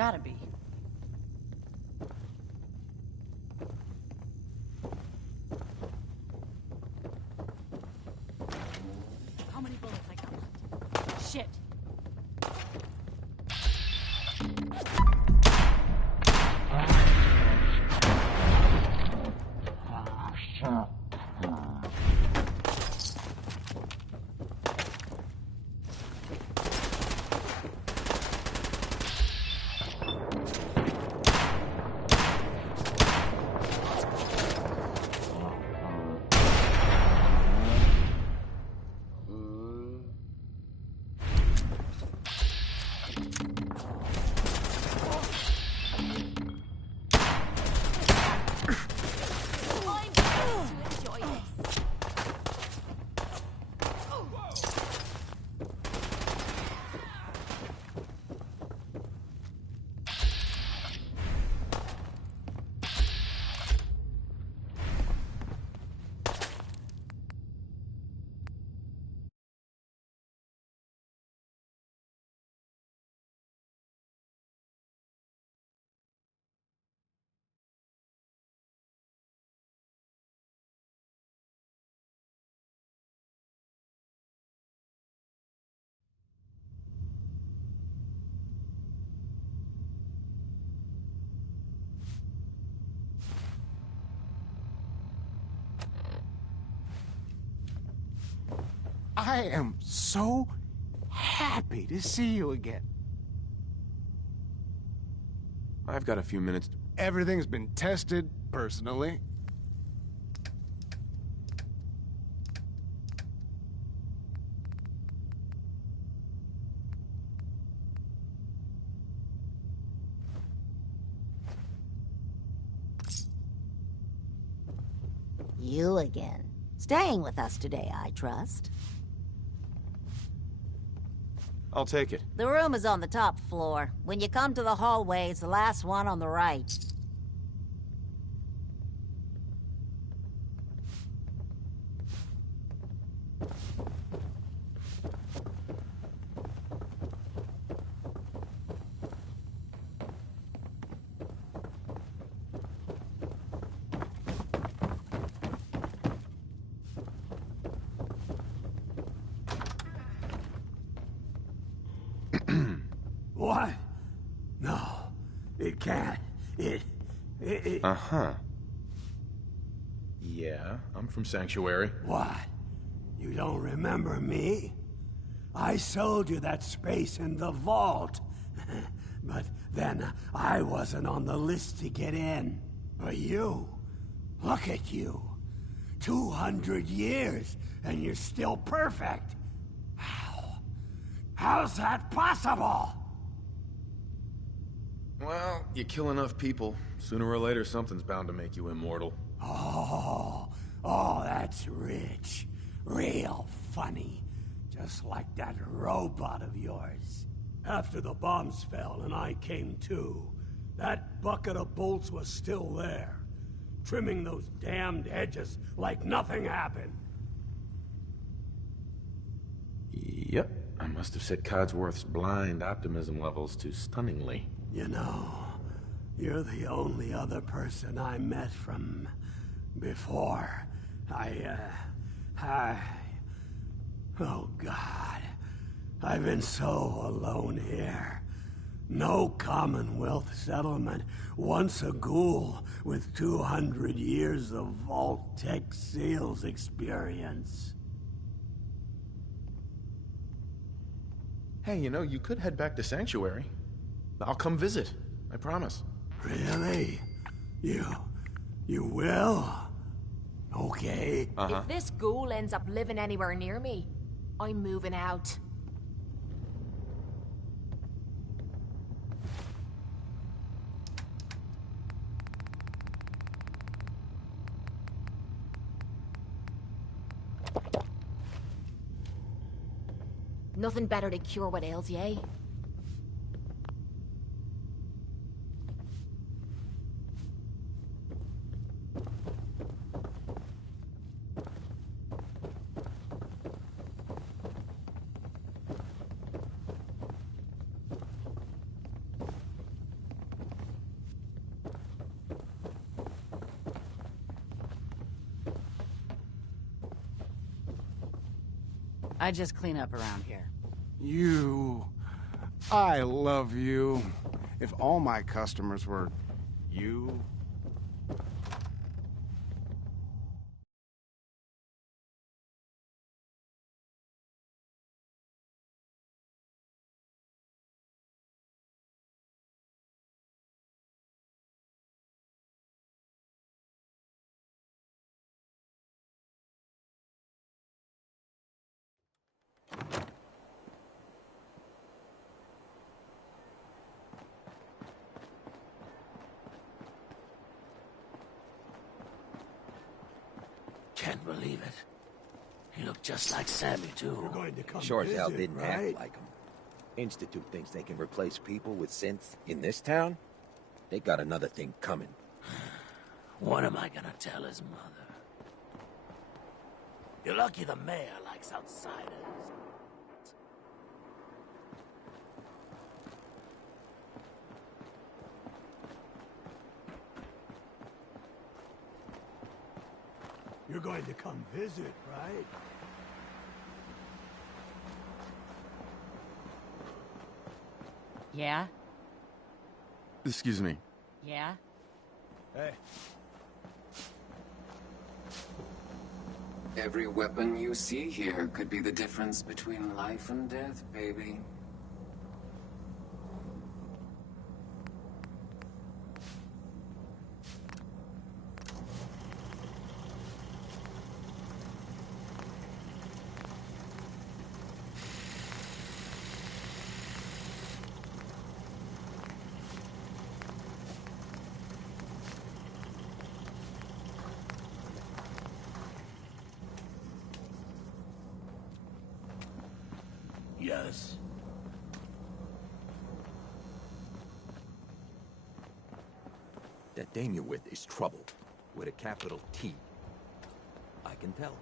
Gotta be. How many bullets I got left? Shit. I am so happy to see you again. I've got a few minutes. Everything's been tested personally. You again. Staying with us today, I trust. I'll take it. The room is on the top floor. When you come to the hallway, it's the last one on the right. What? No, it can't. It... Uh-huh. Yeah, I'm from Sanctuary. What? You don't remember me? I sold you that space in the vault. But then I wasn't on the list to get in. But you, look at you. 200 years, and you're still perfect. How? How's that possible? Well, you kill enough people, sooner or later something's bound to make you immortal. Oh, that's rich. Real funny. Just like that robot of yours. After the bombs fell and I came to, that bucket of bolts was still there. Trimming those damned edges like nothing happened. Yep, I must have set Codsworth's blind optimism levels to stunningly. You know, you're the only other person I met from before. Oh God. I've been so alone here. No Commonwealth settlement, once a ghoul with 200 years of Vault Tech Seals experience. Hey, you know, you could head back to Sanctuary. I'll come visit, I promise. Really? You will? Okay. If this ghoul ends up living anywhere near me, I'm moving out. Nothing better to cure what ails you, eh? I just clean up around here. You. I love you. If all my customers were you. Can't believe it. He looked just like Sammy, too. You're going to come Sure as hell visit, didn't right? act like him. Institute thinks they can replace people with synths in this town? They got another thing coming. What am I gonna tell his mother? You're lucky the mayor likes outsiders. You're going to come visit, right? Yeah? Excuse me. Yeah? Hey. Every weapon you see here could be the difference between life and death, baby. Yes. That thing you're with is trouble. With a capital T. I can tell.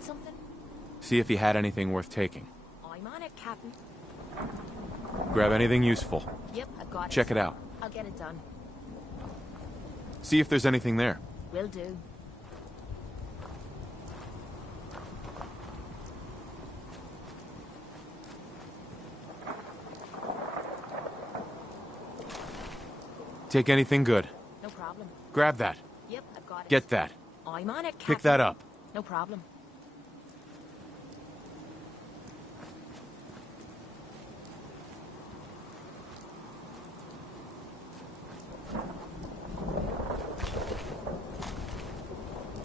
Need something? See if he had anything worth taking. I'm on it, Captain. Grab anything useful. Yep, I've got it. Check it out. I'll get it done. See if there's anything there. Will do. Take anything good. No problem. Grab that. Yep, I've got it. Get that. I'm on it, Captain. Pick that up. No problem.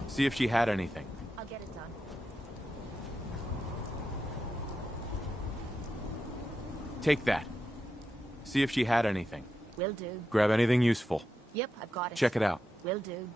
See if she had anything. I'll get it done. Take that. See if she had anything. Will do. Grab anything useful. Yep, I've got it. Check it out. Will do.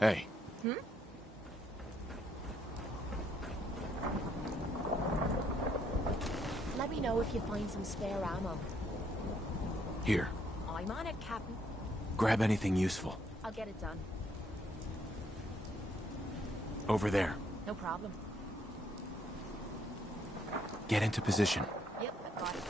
Hey. Let me know if you find some spare ammo. Here. I'm on it, Captain. Grab anything useful. I'll get it done. Over there. No problem. Get into position. Yep, I've got it.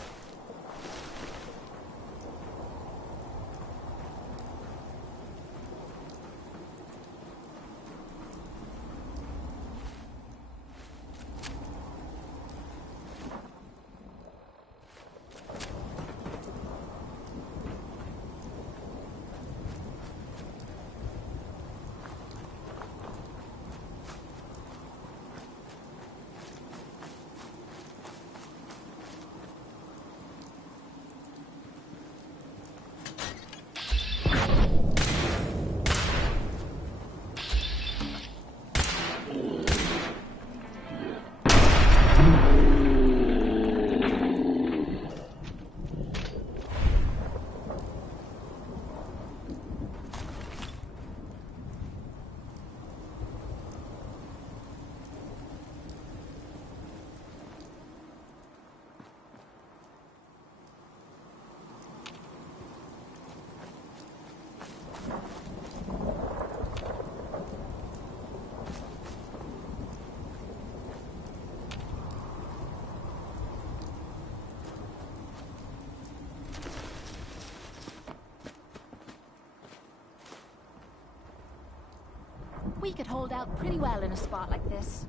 We could hold out pretty well in a spot like this.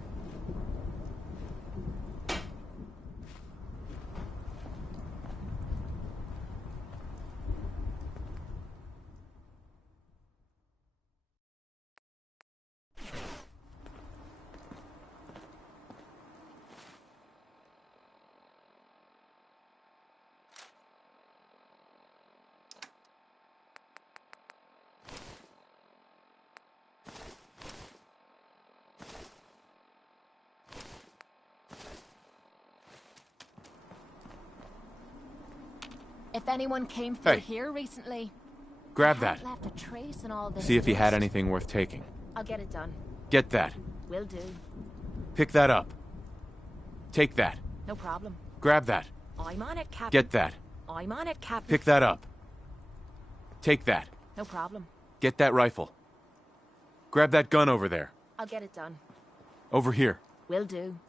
If anyone came through Hey. here recently, Grab they that. haven't left a trace in all this. See if he had dust. anything worth taking. I'll get it done. Get that. Will do. Pick that up. Take that. No problem. Grab that. I'm on it, Captain. Get that. I'm on it, Captain. Pick that up. Take that. No problem. Get that rifle. Grab that gun over there. I'll get it done. Over here. Will do.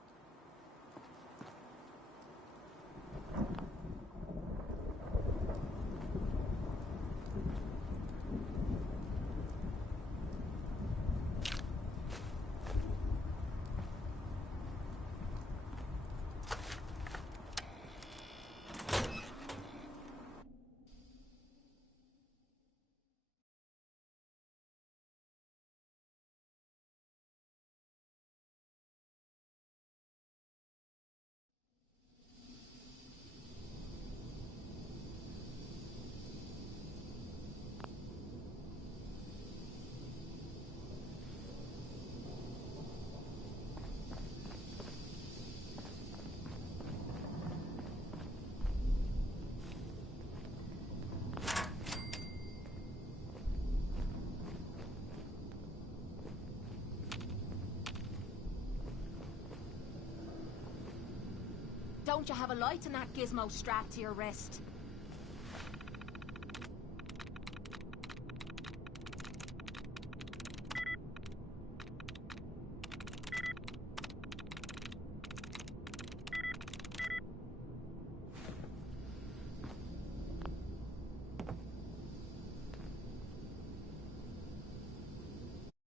Don't you have a light in that gizmo strapped to your wrist?